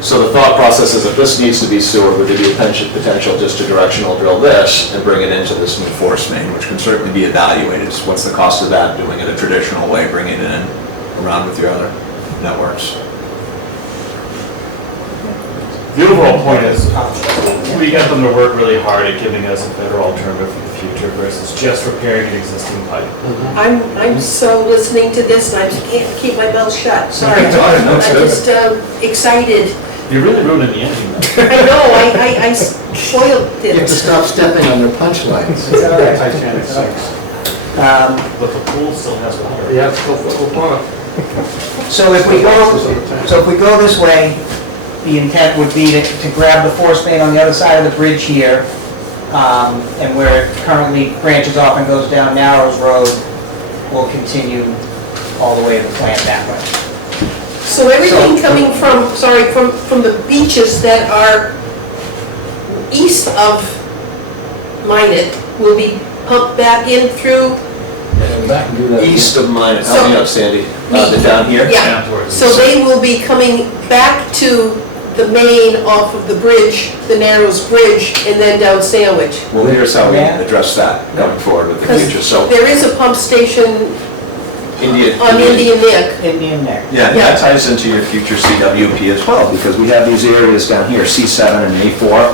So the thought process is if this needs to be sewered, would there be a potential just to directional drill this and bring it into this new force main, which can certainly be evaluated. So what's the cost of that, doing it a traditional way, bringing it in around with your other networks? The overall point is, we got them to work really hard at giving us a better alternative for the future versus just repairing an existing pipe. I'm so listening to this and I just can't keep my mouth shut, sorry. That's I'm good. just excited. You're really ruining the ending though. I know, I spoiled You have to it. stop stepping on their punchlines. It's all right. Titanic sinks. But the pool still has water. Yeah, it's still water. So if we go this way, the intent would be to grab the force main on the other side of the bridge here, and where it currently branches off and goes down Narrows Road, will continue all the way to the plant that way. So everything coming from, from the beaches that are east of Minot will be pumped back in through, East of mine, help me up, Sandy. Down here? yeah. Down towards So the- they will be coming back to the main off of the bridge, the Narrows Bridge, and then down Sandwich. Well, here's how we Yeah. address that going forward with the future. Because So, there is a pump station on Indian Neck. Indian Neck. Yeah, and Yeah. that ties into your future CWP as well, because we have these areas down here, C7 and A4.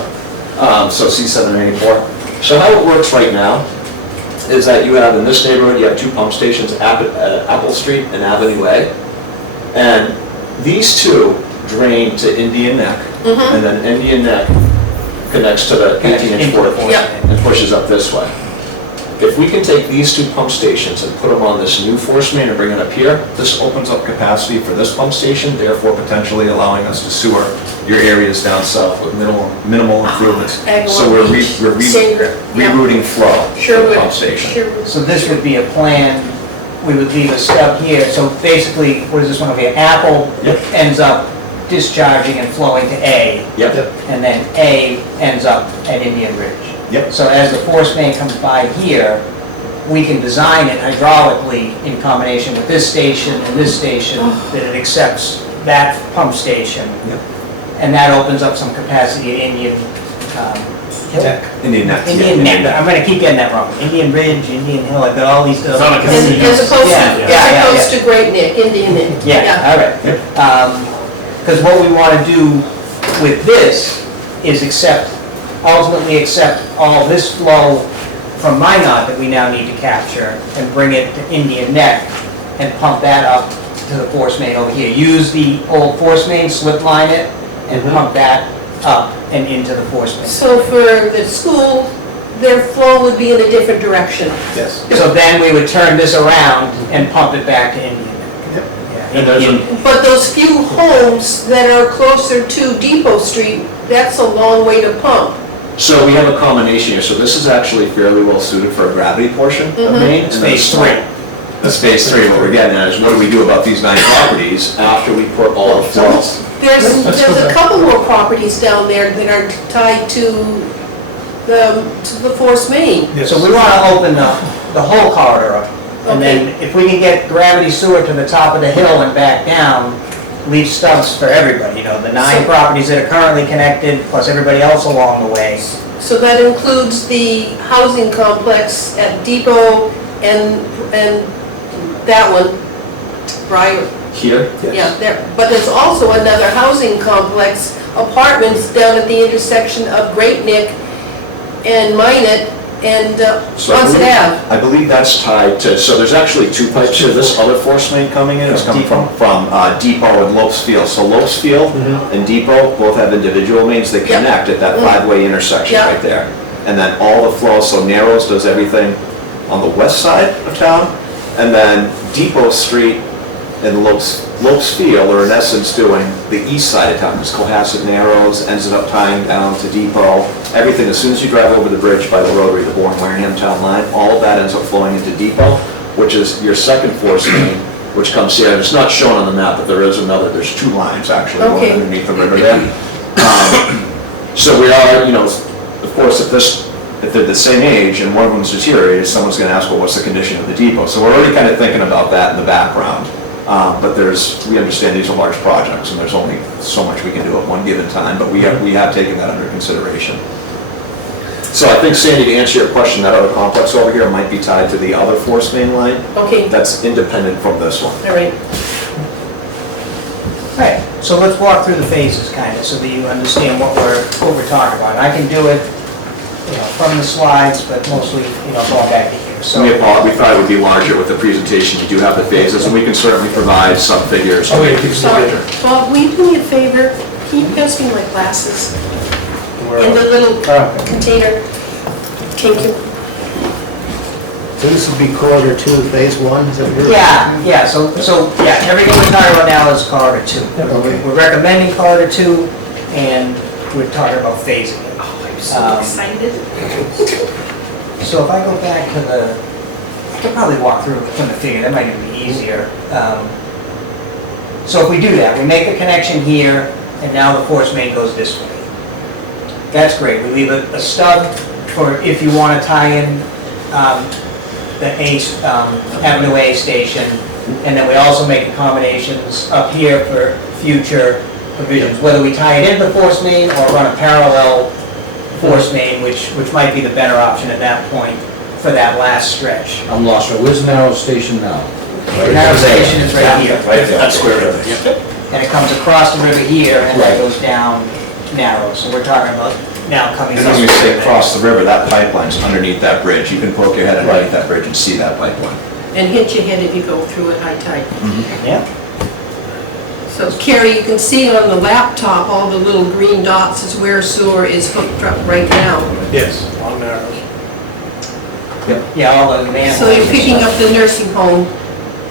So C7 and A4. So how it works right now is that you have, in this neighborhood, you have two pump stations, Apple Street and Avenue A. And these two drain to Indian Neck, and then Indian Neck connects to the 18-inch board Yep. and pushes up this way. If we can take these two pump stations and put them on this new force main and bring it up here, this opens up capacity for this pump station, therefore potentially allowing us to sewer your areas down south with minimal improvements. So we're rerouting flow to the Sherwood. pump station. Sherwood. So this would be a plan, we would leave a stub here, so basically, what is this one over here? Apple Yep. ends up discharging and flowing to A, Yep, and then A ends up at Indian Ridge. yep. So as the force main comes by here, we can design it hydraulically in combination with this station and this station, that it accepts that pump station. Yep. And that opens up some capacity at Indian, Hill? Indian Neck. Indian Neck, I'm gonna keep getting that wrong. Indian Ridge, Indian Hill, I've got all these. It's on a As opposed Yeah, to, yeah, yeah, as opposed to Great Neck, Indian Neck. Yeah, all right. Because what we want to do with this is ultimately accept all this flow from Minot that we now need to capture and bring it to Indian Neck and pump that up to the force main over here. Use the old force main, slip line it, and pump that up and into the force main. So for the school, their flow would be in a different direction. Yes. So then we would turn this around and pump it back to Indian Neck. Yeah, And there's a- Indian- But those few homes that are closer to Depot Street, that's a long way to pump. So we have a combination here, so this is actually fairly well suited for a gravity portion of Maine. and then Phase three. That's phase three, what we're getting at is what do we do about these 9 properties after we put all the flows? There's a couple more properties down there that are tied to the force main. So we want to open the whole corridor up. And then if we can get gravity sewer to the top of the hill and back down, leave stubs for everybody, you know, the 9 So- properties that are currently connected, plus everybody else along the way. So that includes the housing complex at Depot and that one, Briar. Here? Yeah, there, but there's also another housing complex, apartments down at the intersection of Great Neck and Minot and So I Onset believe- Ave. I believe that's tied to, so there's actually 2 pipes here. This other force main coming in is coming from Depot and Lopes Field. So Lopes Field and Depot both have individual mains that Yep. connect at that 5-way intersection Yep. right there. And then all the flow, so Narrows does everything on the west side of town, and then Depot Street and Lopes Field are in essence doing the east side of town, because Cohasset Narrows ends up tying down to Depot. Everything, as soon as you drive over the bridge by the rotary, the Wareham town line, all of that ends up flowing into Depot, which is your second force main, which comes here. And it's not shown on the map, but there is another, there's 2 lines actually, one Okay. underneath the river there. So we are, of course, if they're the same age and one of them's deteriorated, someone's gonna ask, well, what's the condition of the depot? So we're already kind of thinking about that in the background. But we understand these are large projects and there's only so much we can do at one given time, but we have taken that under consideration. So I think, Sandy, to answer your question, that other complex over here might be tied to the other force main line. Okay, That's independent from this one. all right. Right, so let's walk through the phases kind of, so that you understand what we're talking about. I can do it, from the slides, but mostly, going back to here, so. We thought it would be larger with the presentation. You do have the phases, and we can certainly provide some figures. Oh, wait, keep Sorry, the Bob, will you do me a favor? Can you pass me my glasses in the little container? Thank you. So this would be corridor 2, phase 1, is that what you're? Yeah, so, everything we're talking about now is corridor 2. Okay. We're recommending corridor 2, and we're talking about phasing it. Oh, I'm so excited. So if I go back to I could probably walk through from the figure, that might even be easier. So if we do that, we make a connection here, and now the force main goes this way. That's great, we leave a stub for if you want to tie in the Avenue A station, and then we also make accommodations up here for future provisions, whether we tie it into the force main or run a parallel force main, which might be the better option at that point for that last stretch. I'm lost, right, where's Narrow Station now? The Narrow station is right here, Right there. That's where it is. and it comes across the river here, and then goes down Narrow, so we're talking about now coming And this when we way. say across the river, that pipeline's underneath that bridge. You can poke your head underneath that bridge and see that pipeline. And hit your head if you go through at high tide. Yeah, So Carrie, you can see on the laptop, all the little green dots is where sewer is hooked up right now. Yes, on Narrows. yeah, all the manholes. So you're picking up the nursing home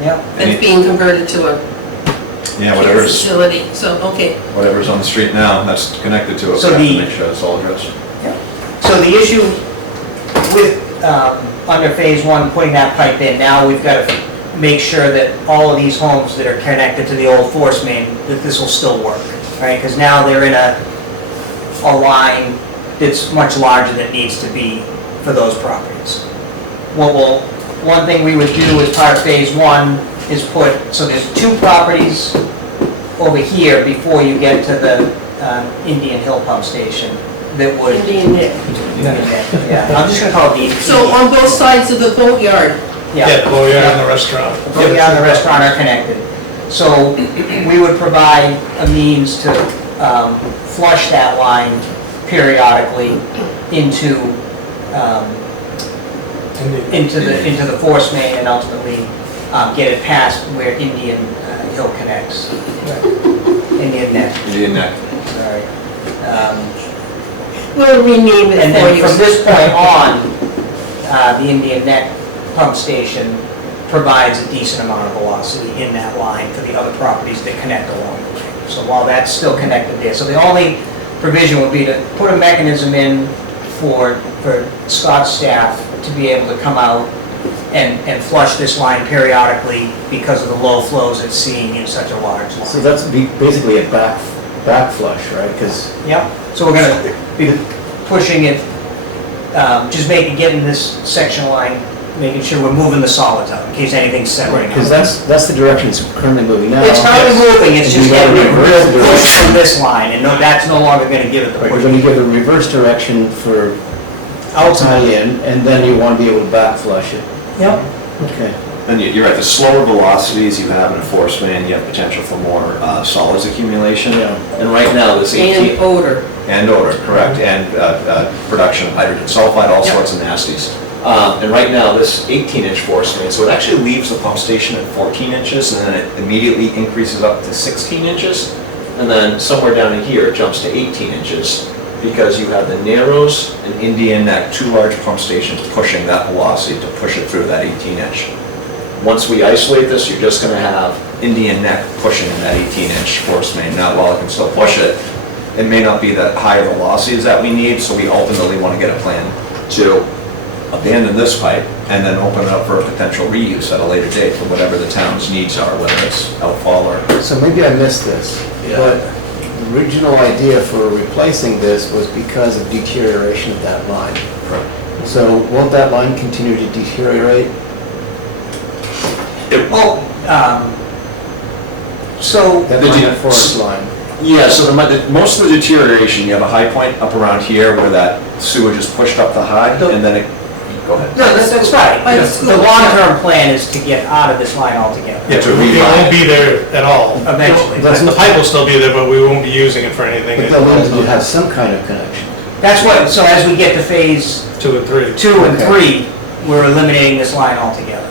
Yep, that's being converted to a Yeah, care whatever's facility. So, okay. on the street now, that's connected to it. So We have to the- make sure it's all addressed. so the issue with, under phase 1, putting that pipe in, now we've got to make sure that all of these homes that are connected to the old force main, that this will still work, right? Because now they're in a line that's much larger than needs to be for those properties. One thing we would do as part of phase 1 is so there's 2 properties over here before you get to the Indian Hill Pump Station that would. Indian Nick. Yeah, I'm just gonna call it the. So on both sides of the boatyard. Yeah, the boatyard and the restaurant. The boatyard and the restaurant are connected. So we would provide a means to flush that line periodically into the force main and ultimately get it past where Indian Hill connects. Indian Neck, Indian Neck. sorry. We'll rename it And for then you. from this point on, the Indian Neck pump station provides a decent amount of velocity in that line for the other properties that connect along the way. So while that's still connected there, so the only provision would be to put a mechanism in for Scott's staff to be able to come out and flush this line periodically because of the low flows it's seeing in such a large line. So that's basically a back flush, right? Because Yep, so we're gonna be pushing it, just getting this section line, making sure we're moving the solids out in case anything's separating out. that's the direction it's currently moving now. It's currently moving, it's And just you gotta getting reverse real push from this line, and that's no longer gonna give it the Right, push. you're going to give a reverse direction for tie-in, and then you want to be able to back flush it. Yep. Okay. And you're at the slower velocities you have in a force main, you have potential for more solids accumulation. Yeah. And right now, this 18... And odor. And odor, correct, and production of hydrogen sulfide, all Yep. sorts of nasties. And right now, this 18-inch force main, so it actually leaves the pump station at 14 inches, and then it immediately increases up to 16 inches, and then somewhere down in here, it jumps to 18 inches, because you have the Narrows and Indian Neck, 2 large pump stations pushing that velocity to push it through that 18-inch. Once we isolate this, you're just going to have Indian Neck pushing that 18-inch force main. Now, while it can still push it, it may not be the higher velocities that we need, so we ultimately want to get a plan to abandon this pipe and then open it up for a potential reuse at a later date for whatever the town's needs are, whether it's outfall or... So maybe I missed this, Yeah. but the original idea for replacing this was because of deterioration of that line. Correct. So won't that line continue to deteriorate? Well, so, That The line, de- that forest line? Yeah, so most of the deterioration, you have a high point up around here where that sewage is pushed up the high, and then Go ahead. No, that's right. By the school. The long-term plan is to get out of this line altogether, Yeah, to It reline won't be there at all. eventually. The pipe will still be there, but we won't be using it for anything. But they'll need to have some kind of connection. That's what, so as we get to phase 2 and 3. 2 and Okay. 3, we're eliminating this line altogether.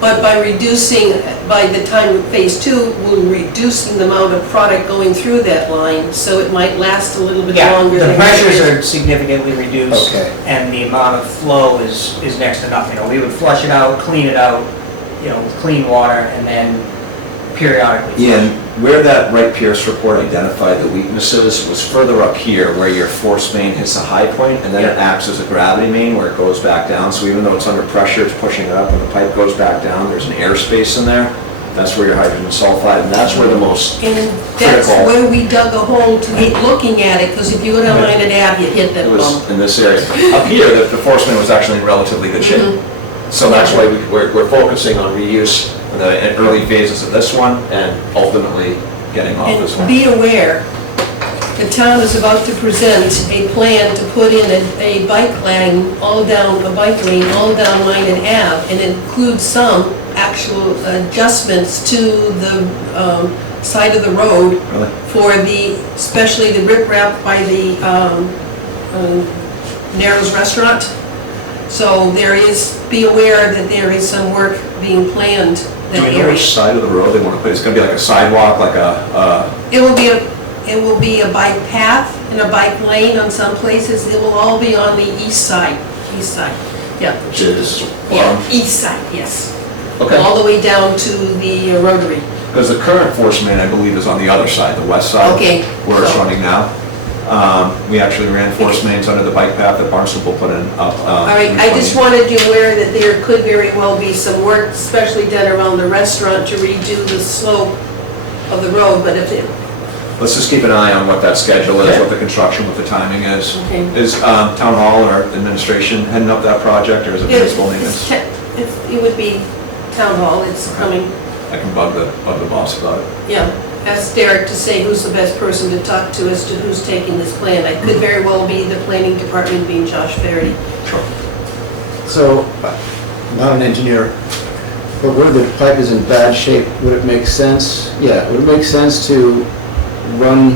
But by reducing, by the time of phase 2, we're reducing the amount of product going through that line, so it might last a little bit Yeah, longer. the than pressures it are significantly reduced, Okay. and the amount of flow is next to nothing. You know, we would flush it out, clean it out, you know, with clean water, and then periodically. Yeah, and where that Wright Pierce report identified the weaknesses was further up here where your force main hits a high point and then it acts as a gravity main where it goes back down. So even though it's under pressure, it's pushing it up. When the pipe goes back down, there's an airspace in there. That's where your hydrogen sulfide, and that's where the most And that's critical. where we dug a hole to get looking at it, because if you go down Line and Ave, you hit that It was bump. in this area. Up here, the force main was actually in relatively good shape. Mm-hmm. So that's why we're focusing on reuse in the early phases of this one and ultimately getting off this And one. be aware, the town is about to present a plan to put in a bike lane, all down, a bike lane, all down Line and Ave, and include some actual adjustments to the side of the road Really? for the, especially the riprap by the Narrows Restaurant. So there is, be aware that there is some work being planned Do that we know area. which side of the road they want to put? It's gonna be like a sidewalk, like a, It will be a bike path and a bike lane on some places. It will all be on the east side, yeah. which is, Yeah, east side, yes. okay. All the way down to the Rotary. Because the current force main, I believe, is on the other side, the west side. Okay, Where it's so- running now. We actually ran force mains under the bike path that Barnstable put in up. All right, I just wanted you aware that there could very well be some work, especially done around the restaurant, to redo the slope of the road, but if it, Let's just keep an eye on what that schedule is, what the construction, what the timing is. Okay. Is town hall or administration heading up that project, or is it municipal maintenance? it would be town hall, it's coming, I can bug the boss about it. yeah. Ask Derek to say who's the best person to talk to as to who's taking this plan. It could very well be the planning department being Josh Verity. Sure. So, not an engineer, but where the pipe is in bad shape, would it make sense? Yeah, would it make sense to run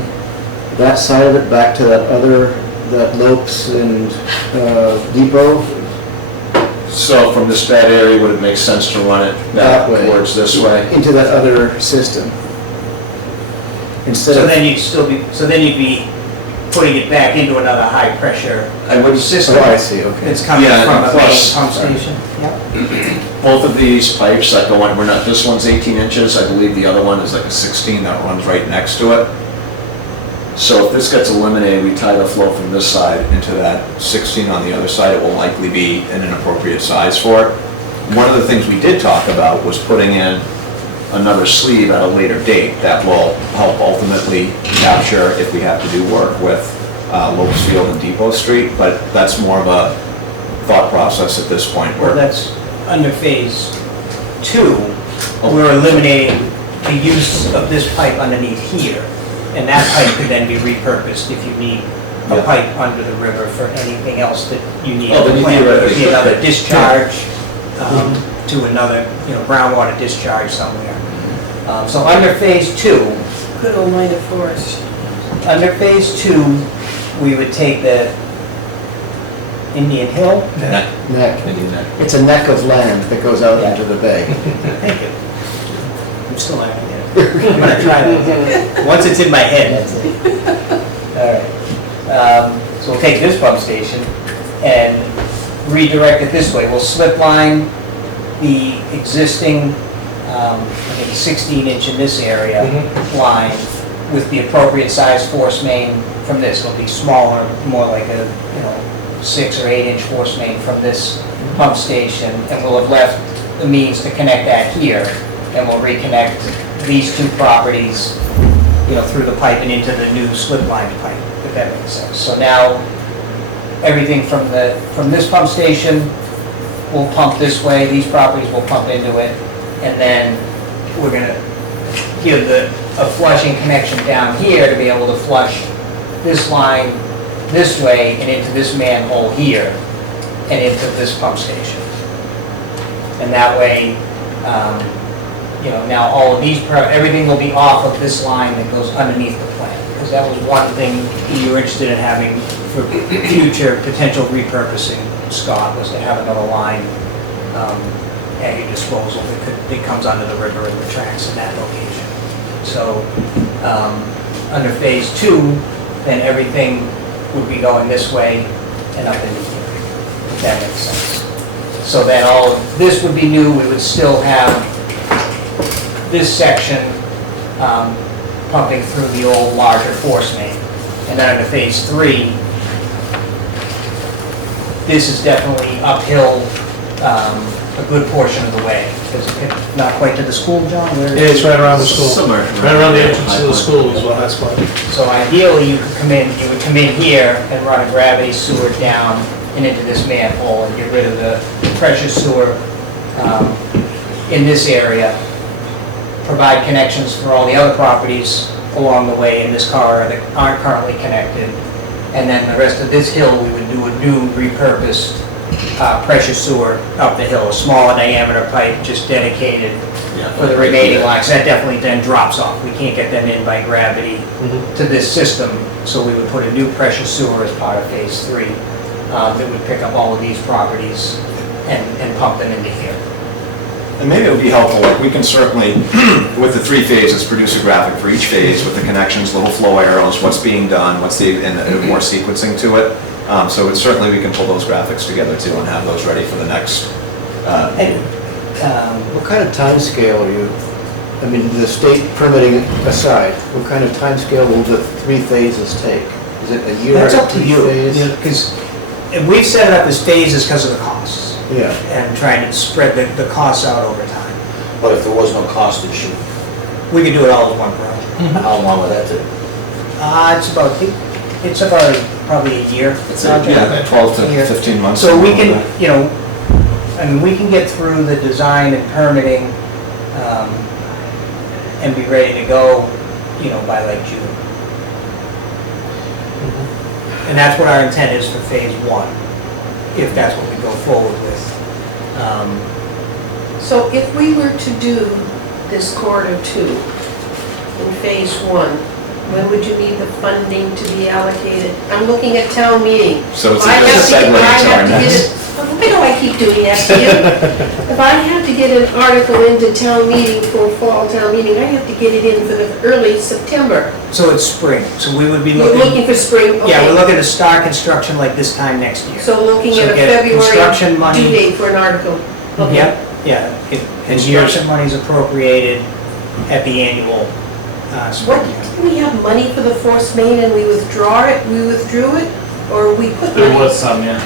that side of it back to that other, that Lopes and Depot? So from this bad area, would it make sense to run it back That way. towards this way? Into that other system? Instead So of, then you'd be putting it back into another high-pressure I would system oh, I see, okay. that's coming Yeah, from and a main plus- pump station. Yep. Both of these pipes that go in, we're not, this one's 18 inches, I believe the other one is like a 16 that runs right next to it. So if this gets eliminated, we tie the flow from this side into that 16 on the other side, it will likely be an inappropriate size for it. One of the things we did talk about was putting in another sleeve at a later date that will help ultimately capture if we have to do work with Lopes Field and Depot Street, but that's more of a thought process at this point Well, where that's under phase 2, we're eliminating the use of this pipe underneath here, and that pipe could then be repurposed if you need a Yeah. pipe under the river for anything else that you need. Oh, then you Plant, theoretically maybe another could. discharge to another, groundwater discharge somewhere. So under phase 2, Good old Minor Forest. under phase 2, we would take the Indian Hill. neck. Neck. Indian neck. It's a neck of land that goes out into the bay. Thank you. I'm still learning it. I'm gonna try that again. Once it's in my head, that's it. All right. So we'll take this pump station and redirect it this way. We'll slip line the existing, I think 16-inch in this area line with the appropriate size force main from this. It'll be smaller, more like a, 6 or 8-inch force main from this pump station, and we'll have left the means to connect that here, and we'll reconnect these two properties, through the pipe and into the new slip line pipe, if that makes sense. So now, everything from this pump station will pump this way, these properties will pump into it, and then we're gonna give a flushing connection down here to be able to flush this line this way and into this manhole here. and into this pump station. And that way, now all of these, everything will be off of this line that goes underneath the plant. Because that was one thing you were interested in having for future potential repurposing, Scott, was to have another line at your disposal that comes under the river and the tracks in that location. So, under phase 2, then everything would be going this way and up into here, if that makes sense. So then all of this would be new, we would still have this section pumping through the old larger force main. And then into phase 3, this is definitely uphill a good portion of the way. Is it not quite to the school, John? Where Yeah, it's right around the school. Somewhere. Right around the entrance to the school is what that's called. So ideally, you would come in here and run a gravity sewer down and into this manhole and get rid of the pressure sewer in this area, provide connections for all the other properties along the way in this corridor that aren't currently connected. And then the rest of this hill, we would do a new repurposed pressure sewer up the hill, a smaller diameter pipe just dedicated for the remaining lines. That definitely then drops off. We can't get them in by gravity to this system, so we would put a new pressure sewer as part of phase 3 that would pick up all of these properties and pump them into here. And maybe it would be helpful, like we can certainly, with the 3 phases, produce a graphic for each phase with the connections, little flow arrows, what's being done, and more sequencing to it. So certainly we can pull those graphics together too and have those ready for the next. What kind of time scale are you, I mean, the state permitting aside, what kind of time scale will the 3 phases take? Is it a year? That's up to you, 2 phase? because we've set it up as phases because of the costs. Yeah. And trying to spread the costs out over time. But if there was no cost issue, We could do it all as one project. how long would that take? It's about probably a year. Yeah, 12 to Here. 15 months. So we can, we can get through the design and permitting and be ready to go, by like June. And that's what our intent is for phase 1, if that's what we go forward with. So if we were to do this corridor 2 in phase 1, when would you need the funding to be allocated? I'm looking at town meeting. So it's I a have to segue get- I into have our to get next. it- Why do I keep doing that to you? If I have to get an article into town meeting for fall town meeting, I have to get it in for the early September. So it's spring, so we would be You're looking for spring, okay. Yeah, we're looking to start construction like this time next year. So looking So at a get construction February money. due date for an article. Okay. Yeah. Construction money's appropriated at the annual spring. What, did we have money for the force main and we withdrew it, or we put money? There was some, yeah.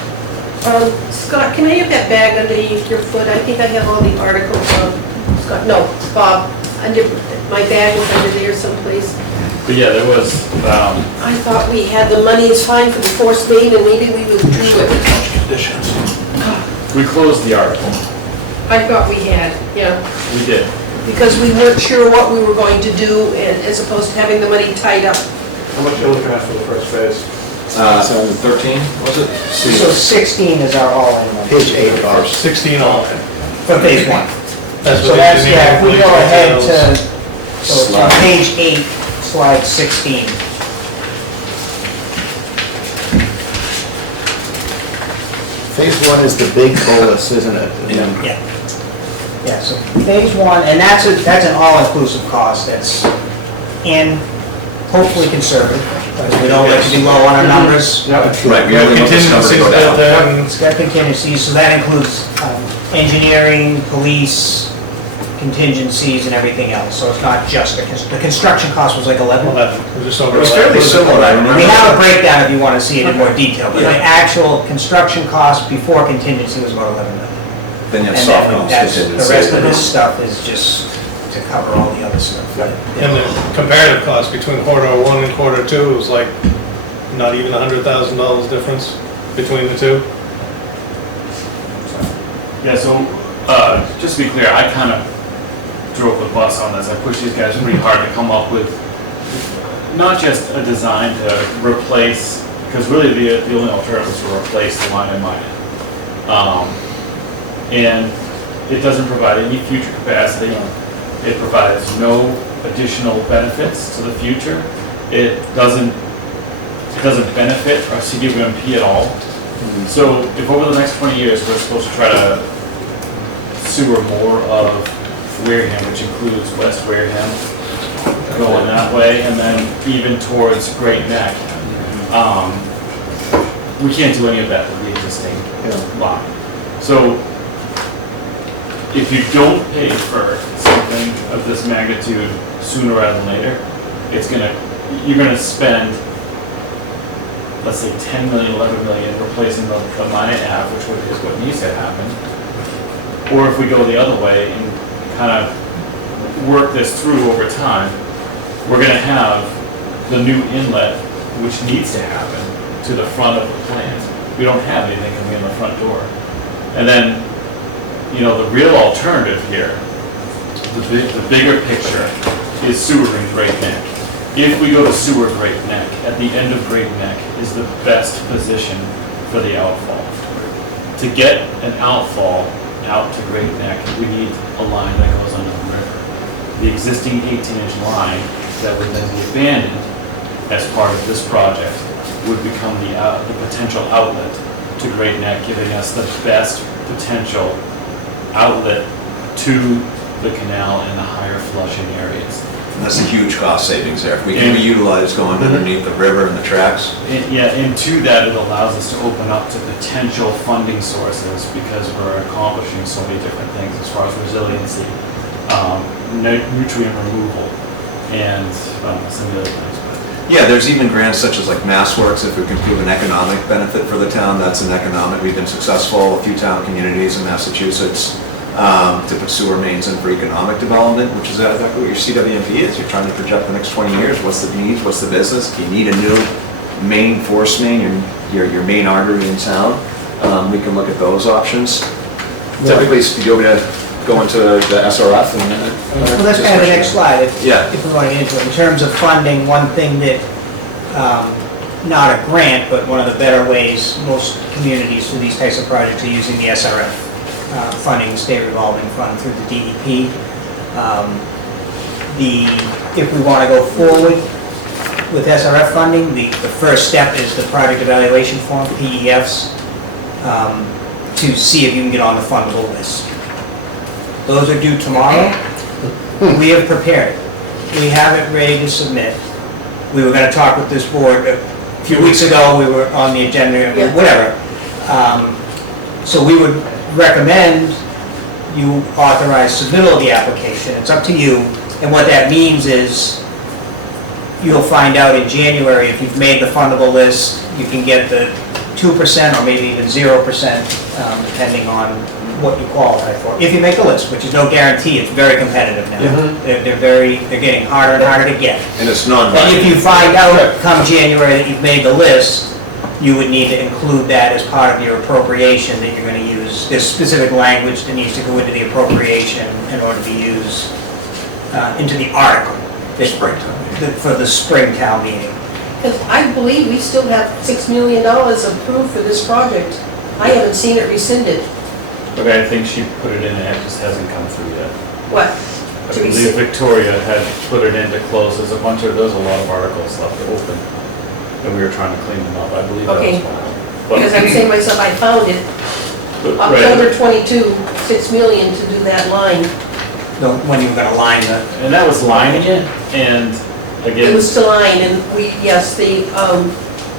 Scott, can I have that bag underneath your foot? I think I have all the articles, Scott, no, Bob, my bag was under there someplace. But yeah, there was, I thought we had the money is fine for the force main and maybe we withdrew it. we closed the article. I thought we had, yeah, We did. because we weren't sure what we were going to do and as opposed to having the money tied up. How much are you looking at for the first phase? 13, was it? So 16 is our all-in number. Page 8, Bob. 16 all in. For phase 1. That's So what that's, the if we go ahead details. so it's on page 8, slide 16. Phase 1 is the big bolus, isn't it? Yeah. Yeah, so phase 1, and that's an all-inclusive cost, that's in, hopefully conservative, because we don't like to be low on our numbers. Right, we have contingencies Contingencies built in. It's got contingencies, so that includes engineering, police, contingencies, and everything else, so it's not just, the construction cost was like 11. 11, it was just over It was 11. fairly similar, I remember. We have a breakdown if you want to see it in more detail, but the actual construction cost before contingency was about 11 million. Then you have And soft then costs, that's, the contingency. rest of this stuff is just to cover all the other stuff. And the comparative cost between quarter 1 and quarter 2 was like not even $100,000 difference between the two. Yeah, so, just to be clear, I kind of drove the bus on this. I pushed these guys pretty hard to come up with not just a design to replace, because really the only alternative was to replace the line in mine. And it doesn't provide any future capacity. It provides no additional benefits to the future. It doesn't benefit our CWMP at all. So if over the next 20 years, we're supposed to try to sewer more of Wareham, which includes West Wareham, going that way, and then even towards Great Neck, we can't do any of that with the existing line. So if you don't pay for something of this magnitude sooner rather than later, you're gonna spend, let's say 10 million, 11 million replacing the Minot Ave, which is what needs to happen. Or if we go the other way and kind of work this through over time, we're gonna have the new inlet, which needs to happen, to the front of the plant. We don't have anything coming in the front door. And then, the real alternative here, the bigger picture, is sewering Great Neck. If we go to sewer Great Neck, at the end of Great Neck is the best position for the outfall. To get an outfall out to Great Neck, we need a line that goes under the river. The existing 18-inch line that would then be abandoned as part of this project would become the potential outlet to Great Neck, giving us the best potential outlet to the canal and the higher flushing areas. And that's a huge cost savings there. If we can reutilize going underneath the river and the tracks. And to that, it allows us to open up to potential funding sources because we're accomplishing so many different things as far as resiliency, nutrient removal, and some of the other things. Yeah, there's even grants such as like MassWorks, if we can prove an economic benefit for the town, that's an economic. We've been successful, a few town communities in Massachusetts, to put sewer mains in for economic development, which is exactly what your CWMP is. You're trying to project the next 20 years. What's the needs? What's the business? Do you need a new main force main, your main artery in town? We can look at those options. Typically, you'll be able to go into the SRF and Well, that's kind of the next slide, if we want to get into it. In terms of funding, one thing that, not a grant, but one of the better ways most communities for these types of projects are using the SRF funding, state revolving fund through the DEP. If we want to go forward with SRF funding, the first step is the project evaluation form, PEFs, to see if you can get on the fundable list. Those are due tomorrow. We have prepared. We have it ready to submit. We were going to talk with this board a few weeks ago. We were on the agenda, whatever. So we would recommend you authorize submittal of the application. It's up to you. And what that means is you'll find out in January if you've made the fundable list. You can get the 2% or maybe even 0%, depending on what you qualify for. If you make a list, which is no guarantee, it's very competitive now. They're getting harder and harder to get. And it's non-binding. And if you find out come January that you've made the list, you would need to include that as part of your appropriation that you're going to use. There's specific language that needs to go into the appropriation in order to be used into the article for the spring town meeting. Because I believe we still have $6 million approved for this project. I haven't seen it rescinded. Okay, I think she put it in, it just hasn't come through yet. What? I believe Victoria had put it in to close, there's a lot of articles left open, and we were trying to clean them up, I believe that was one of them. Because I'm saying to myself, I found it, October 22, 6 million to do that line. When you were going to line the... And that was lining it, and again... It was to line, and the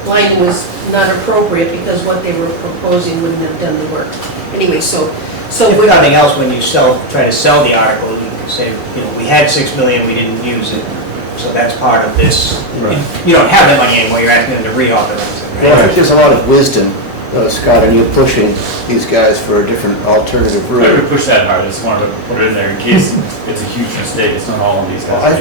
lining was not appropriate because what they were proposing wouldn't have done the work. Anyway, so if nothing else, when you try to sell the article, you can say, we had 6 million, we didn't use it, so that's part of this. You don't have that money anymore, you're asking them to reauthorize it. Well, I think there's a lot of wisdom, Scott, in you pushing these guys for a different alternative I route. would push that hard, I just wanted to put it in there in case it's a huge mistake, it's not all of these guys.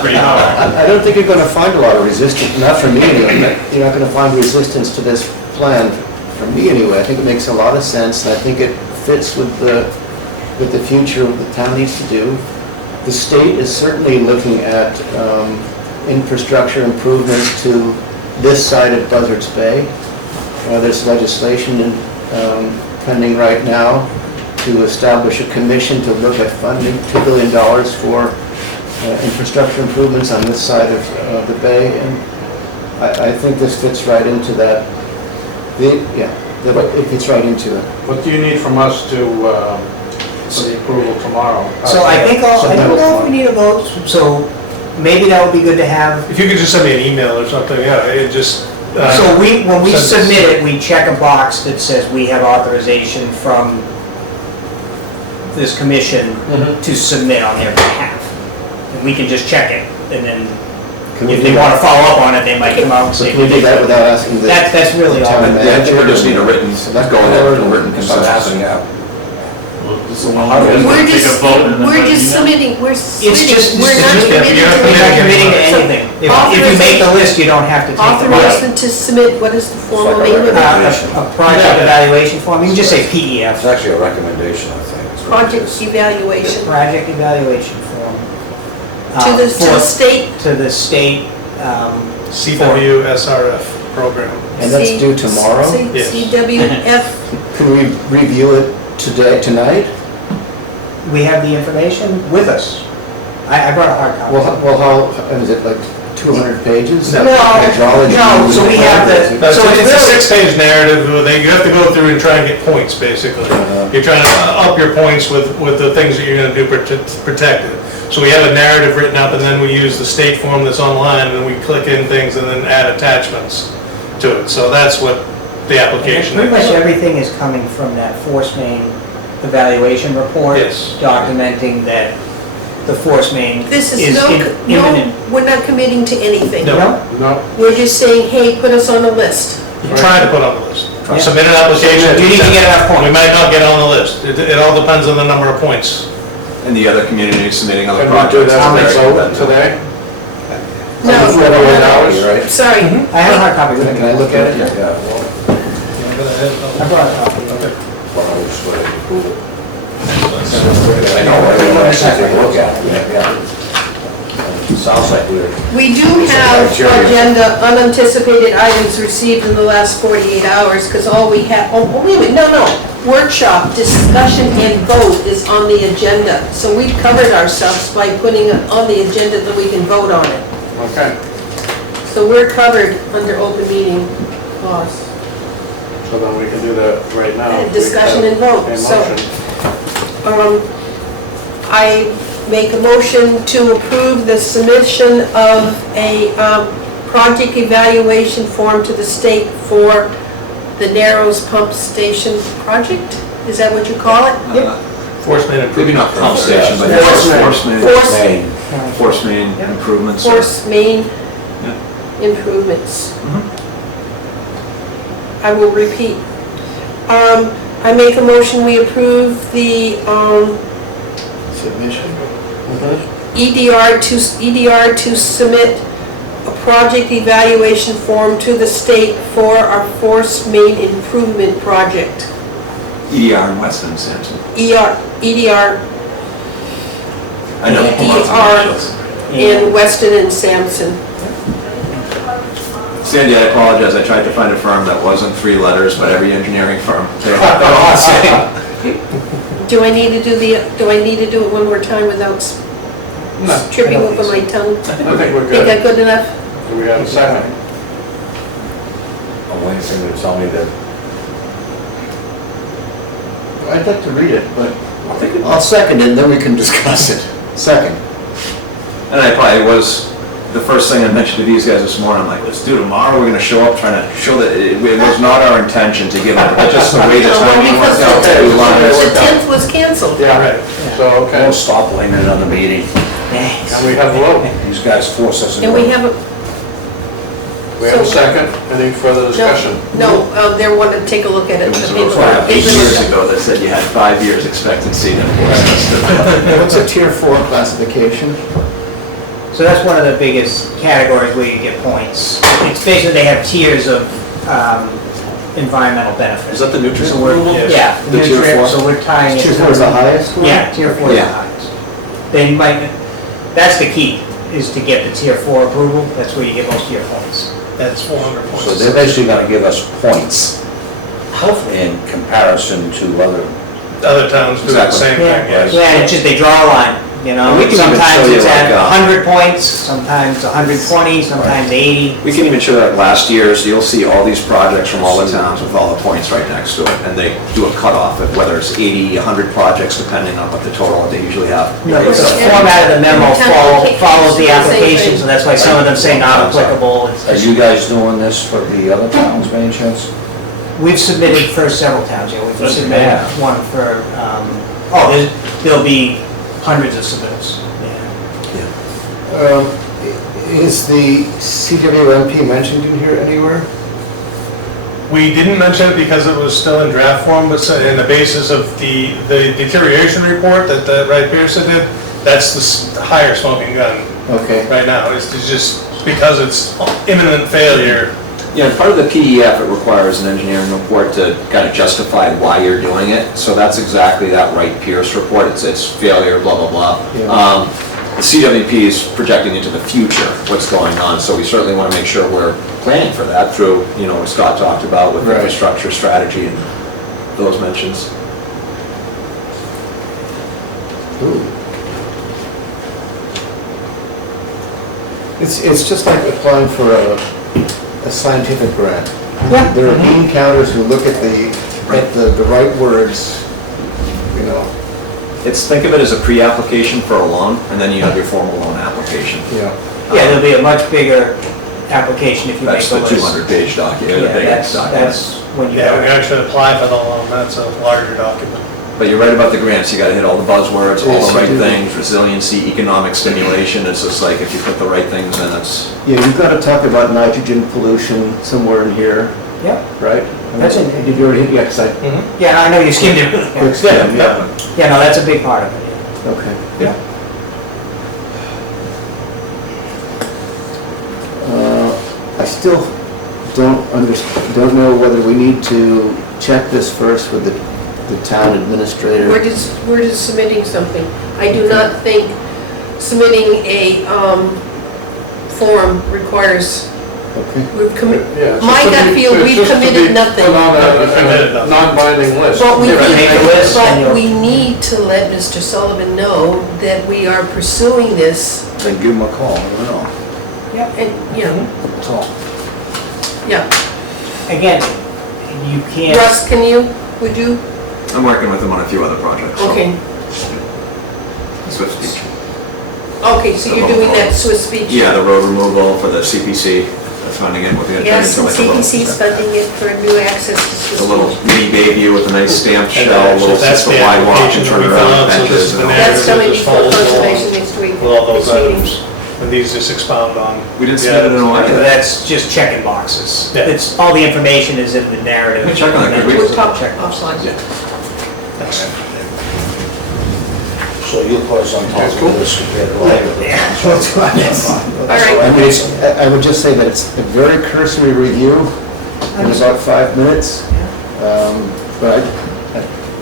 Pretty hard. I don't think you're going to find a lot of resistance, not from me anyway. You're not going to find resistance to this plan from me anyway. I think it makes a lot of sense, and I think it fits with the future of the town needs to do. The state is certainly looking at infrastructure improvements to this side of Buzzards Bay. there's legislation pending right now to establish a commission to look at funding $2 billion for infrastructure improvements on this side of the bay, and I think this fits right into that. It fits right into it. What do you need from us to, for the approval tomorrow? So I think, I don't know if we need a vote, so maybe that would be good to have. If you could just send me an email or something, yeah, it just. So when we send- submit it, we check a box that says we have authorization from this commission to submit on their behalf. And we can just check it, and then if they want to follow up on it, they might come out and So say. can we do that without asking the That's really all. town Yeah, I think we manager? just need a written, going out to a written Start asking consensus. out. We're just submitting, we're It's submitting, just, we're not we're committing not to committing to anything. anything. If you make the list, you don't have to take the vote. Authorization to submit, what is the formal It's like a name of it? recommendation. A project evaluation form, you can just say It's PDF, actually a recommendation, I think. It's what it Project is. evaluation. project evaluation form. To the state, To the state, CWSRF program. And that's due tomorrow? Yes. CWF, Can we review it tonight? we have the information with us. I brought a hard copy. Well, how, is it like 200 pages? No, Hydrology? no, so we have the- No, So it's it's a really- 6-page narrative, where you have to go through and try and get points, basically. You're trying to up your points with the things that you're gonna do protect it. So we have a narrative written up, and then we use the state form that's online, and then we click in things and then add attachments to it. So that's what the application Pretty much is. everything is coming from that force main evaluation report. Yes. Documenting that the force main this is is no, imminent. we're not committing to anything. No. No? We're just saying, hey, put us on the list. Try to put on the list. Yeah. Submit an application. You need to get enough points. We might not get on the list. It all depends on the number of points. And the other communities submitting other Can we do projects. that Very vote good. today? No, Is that all hours? Right? sorry. I have a hard copy with me. Can I look at it? Yeah, well, I brought a copy. well, I was ready to approve it. I know, I want to take a look at it, yeah. Sounds like we're. We do have agenda unanticipated items received in the last 48 hours, because all we have, oh, wait a minute, no. Workshop, discussion, and vote is on the agenda. So we've covered ourselves by putting it on the agenda that we can vote on it. Okay, So we're covered under open meeting laws. so then we can do that right now. And discussion and vote, A so- motion. I make a motion to approve the submission of a project evaluation form to the state for the Narrows Pump Station project? Is that what you call it? Force main improvement. Maybe not pump station, but Force- force main, Force, Main. force main improvements. or- force main improvements. I will repeat. I make a motion, we approve the Submission? EDR to submit a project evaluation form to the state for our force main improvement project. EDR in Weston and Sampson. EDR I know. EDR in Weston and Sampson. Sandy, I apologize, I tried to find a firm that wasn't 3 letters, but every engineering firm. They're all the same. Do I need to do it one more time without No, tripping over my tongue? I think we're Think good. that good enough? Do we have a second? I'm waiting for you to tell me that. I'd like to read it, but I'll second it, and then we can discuss it. Second. And I probably was, the first thing I mentioned to these guys this morning, I'm like, let's do tomorrow, we're gonna show up trying to show that it was not our intention to give up, but just the way the timing Because worked out, that we wanted the to. 10th was canceled. Yeah, Right. so, okay. Don't stop blaming it on the meeting. Thanks. And we have a vote. These guys force us. And we have a, We have a second. Any further discussion? no, they want to take a look at it. It was the a report paperwork. 8 years ago that said you had 5 years expectancy to force us to. What's a tier 4 classification? So that's one of the biggest categories where you get points. It's basically, they have tiers of environmental benefits. Is that the nutrient So we're- approval? Yeah, the The tier nutrient, four? so we're tying it. Tier to 4 is the highest one? Yeah, tier 4 is the Yeah. highest. Then you might, that's the key, is to get the tier 4 approval, that's where you get most of your points. That's 400 points. So they're basically gonna give us points in comparison to Other towns do the Exactly. same thing, yes. Yeah, and it's just, they draw a line, you know, And we can even show sometimes you it's at like, 100 points, sometimes 120, sometimes 80. We can even show that last year's, you'll see all these projects from all the towns with all the points right next to it, and they do a cutoff of whether it's 80, 100 projects, depending on what the total they usually have. The Yeah. format of the memo And town follows the applications, same application, thing. so that's why some of them say not applicable. It's Are just- you guys doing this for the other towns, by any chance? We've submitted for several towns, yeah, we've Yes, you submitted have. one for, there'll be hundreds of submittals, yeah. Is the CWMP mentioned in here anywhere? We didn't mention it because it was still in draft form, but in the basis of the deterioration report that Wright Pearson did, that's the higher smoking gun Okay. right now. It's just because it's imminent failure. Yeah, and part of the PEF, it requires an engineering report to kind of justify why you're doing it. So that's exactly that Wright Pierce report. It's failure, blah, blah, blah. Yeah. The CWP is projecting into the future what's going on, so we certainly want to make sure we're planning for that through, you know, what Scott talked about with Right. infrastructure strategy and those mentions. Ooh. It's just like applying for a scientific grant. Yeah. There are bean counters who look at the right words, you know, Think of it as a pre-application for a loan, and then you have your formal loan application. yeah. Yeah, there'll be a much bigger application if you make That's the the list. 200-page document, the Yeah, big that's document. when you Yeah, when you go. actually apply for the loan, that's a larger document. But you're right about the grants, you gotta hit all the buzzwords, all Yes, the you right do. things, resiliency, economic stimulation, it's just like, if you put the right things in, it's, Yeah, you've got to talk about nitrogen pollution somewhere in here, Yep, right? That's in- Did you already hit, yeah, 'cause I yeah, I know you skimmed it. quick skim, yeah. Yeah, no, that's a big part of it, yeah. Okay. Yeah. I still don't know whether we need to check this first with the town administrator. We're just submitting something. I do not think submitting a form requires, Okay. we've committed, Yeah, it's my just to gut be- feel, it's we've just to be committed nothing. Put on Committed a nothing. non-binding list. But we Yeah, but make a list and but you'll- we need to let Mr. Sullivan know that we are pursuing this, Then give them a call, I don't know. and, you know, That's all. yeah. Again, you can't. Russ, would you? I'm working with them on a few other projects, so. Okay, Swift Speech. okay, so you're doing that Swiss speech? Yeah, the road removal for the CPC, that's funding it with the. Yes, and like a little- CPC's funding it for new access to Swiss The little speech. mini baby with a nice stamped And shell, little that's the sidewalk and application that turn we around found, so this benches is and the all. narrative. That's coming Just before follows along conservation next week. With all those next meeting. items, and these just expound on. We didn't the submit it in a items. while. That's just checking boxes. Yeah. It's, all the information is in the narrative. Let me check on that, could we- We'll talk Check offline. Yeah. Thanks. So you'll put us on top of this compared to later. Yeah, that's right. All right. I mean, I would just say that it's a very cursory review in about 5 minutes. But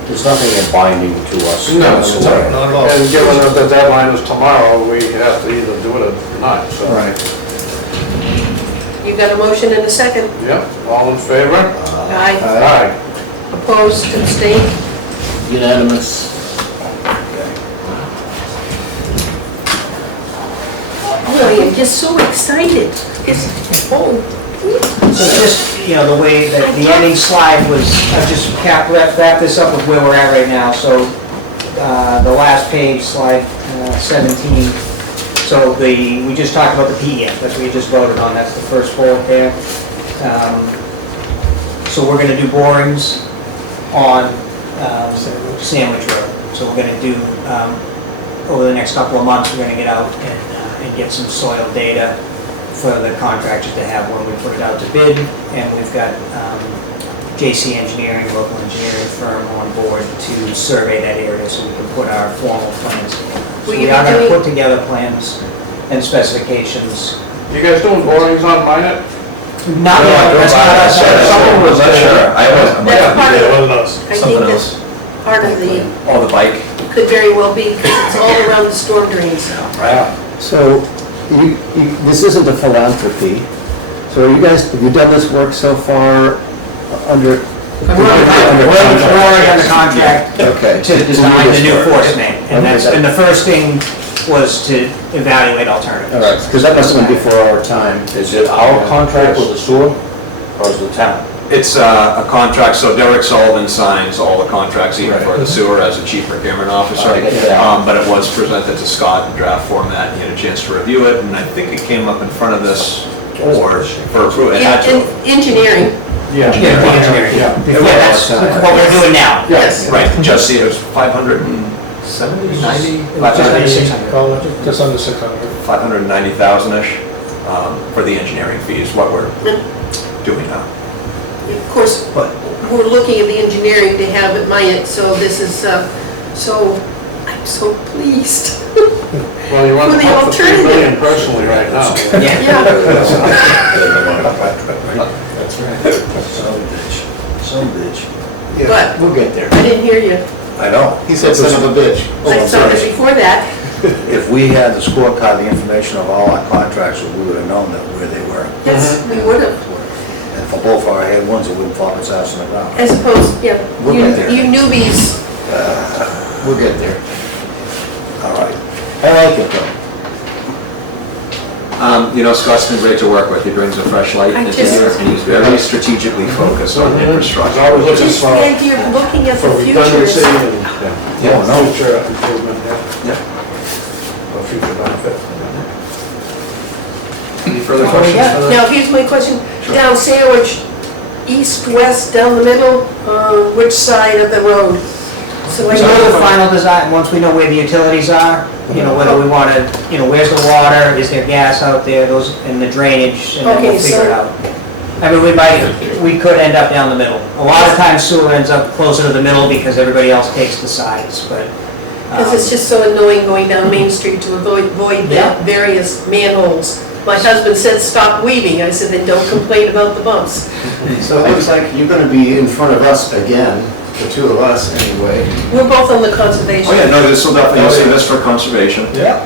There's nothing binding to us. No, That's it's all not. right. Not at all. And given that the deadline is tomorrow, we have to either do it or not, so. right. You got a motion and a second? Yep, all in favor? Aye. Aye. Opposed, abstained? Unanimous. Oh, I am just so excited. Oh, So just, you know, the way that the ending slide was, I'll just wrap this up with where we're at right now. So the last page, slide 17. So we just talked about the PEF, that's what we just voted on, that's the first bullet there. So we're gonna do borings on Sandwich Road. So we're gonna do, over the next couple of months, we're gonna get out and get some soil data for the contractors to have when we put it out to bid. And we've got JC Engineering, local engineering firm on board to survey that area so we can put our formal plans together. So Will we you are be gonna doing- put together plans and specifications. You guys doing borings on Minot? Not yet, that's not us. Someone was Not sure, I wasn't. That's part Yeah, it of, wasn't us. I think Something that's else. part of the, Oh, the bike? could very well be, because it's all around the storm drains. So this isn't a philanthropy. So are you guys, have you done this work so far under? We're already under contract Okay. to design the new force main. And the first thing was to evaluate alternatives. All right, because that must have been before our time. Is it our contract with the sewer, or is it the town? It's a contract, so Derek Sullivan signs all the contracts, even for the sewer as a chief procurement officer. I get that. But it was presented to Scott in draft format, and he had a chance to review it, and I think it came up in front of this board for approval. It had to. Engineering, Yeah. Yeah, the engineering. Yeah. Yeah, that's what we're doing now. yes. Right, just see, it was 570, 90? Just under 600. Well, just under 600. 590,000-ish for the engineering fees, what we're doing now. Of course, we're looking at the engineering to have it mine, so this is, so, I'm so pleased. Well, you're on For the the hook for 3 million alternative. personally right now. Yeah. That's right. Some bitch. But We'll get there. I didn't hear you. I know. He said son of a bitch. I saw it before that. If we had the scorecard, the information of all our contracts, we would have known that where they were. Yes, we would have. And for both our head ones, it wouldn't fall its ass on the ground. As opposed, yeah, We'll get there. you newbies, We'll get there. All right. I like it though. Scott's been great to work with, he brings a fresh light I into just- here, and he's very strategically focused on infrastructure. Always looking just the for idea of looking at the redundancy futures. and Yeah, no. future improvement, Yeah. or future benefit. Any further questions? Now, here's my question, down Sandwich, east, west, down the middle, which side of the road? So I So the know, final design, once we know where the utilities are, whether we want to, where's the water, is there gas out there, those, and the drainage, and then Okay, we'll figure so- it out. I mean, we could end up down the middle. A lot of times sewer ends up closer to the middle because everybody else takes the sides, but. because it's just so annoying going down Main Street to avoid Yeah. various manholes. My husband said, stop weaving, I said, then don't complain about the bumps. So it looks like you're gonna be in front of us again, the two of us anyway. We're both on the conservation. Oh, yeah, no, this will definitely, you'll see this for conservation. Yeah.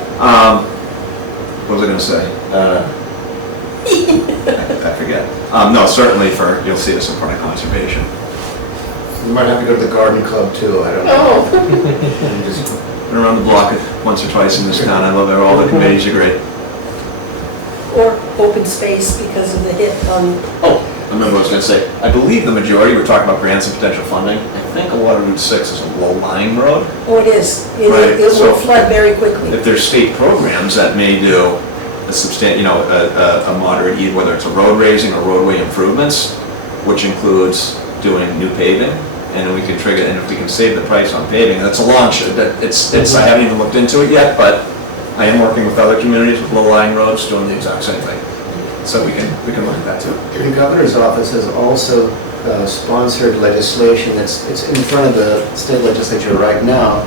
What was I gonna say? I forget. No, certainly you'll see this in front of conservation. We might have to go to the garden club too, I don't know. Oh, And just- Been around the block once or twice in this town, I love it, all the committees are great. or open space because of the hit on, Oh, I remember what I was gonna say, I believe the majority, we're talking about grants and potential funding, I think a lot of Route 6 is a low-lying road. oh, it is. Right, It so- will flood very quickly. If there's state programs that may do a moderate, whether it's a road raising or roadway improvements, which includes doing new paving, and then we can trigger, and if we can save the price on paving, that's a launch, I haven't even looked into it yet, but I am working with other communities with low-lying roads doing the exact same thing. So we can look at that too. The governor's office has also sponsored legislation it's in front of the state legislature right now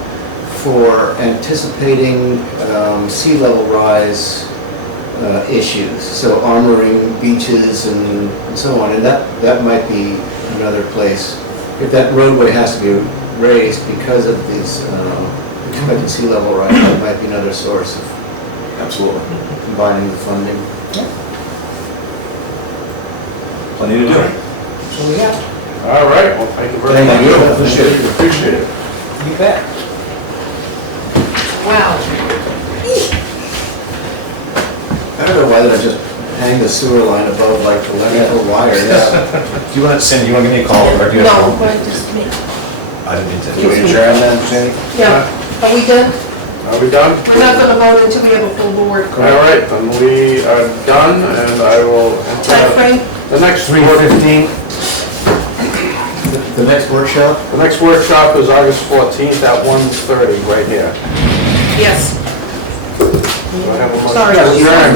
for anticipating sea level rise issues, so armoring beaches and so on, and that might be another place. If that roadway has to be raised because of these expected sea level rise, that might be another source of Absolutely. combining the funding. Plenty to do. So we got, All right, well, thank you very much. Thank you. Appreciate it. you bet. Wow. I don't know why they don't just hang the sewer line above like the electrical wires. Do you want, Cindy, you want to give me a call? Or do you No, have- but just me. I didn't mean to. Do we adjourn then, Cindy? Yeah, are we done? Are we done? We're not gonna vote until we have a full board. All right, then we are done, and I will Time enter frame? the next 3:15. The next workshop? The next workshop is August 14th at 1:30, right here. Yes. Do I have a motion? Sorry. Adjourn.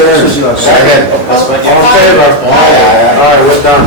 This is yours. Second. All in favor? All right, we're done.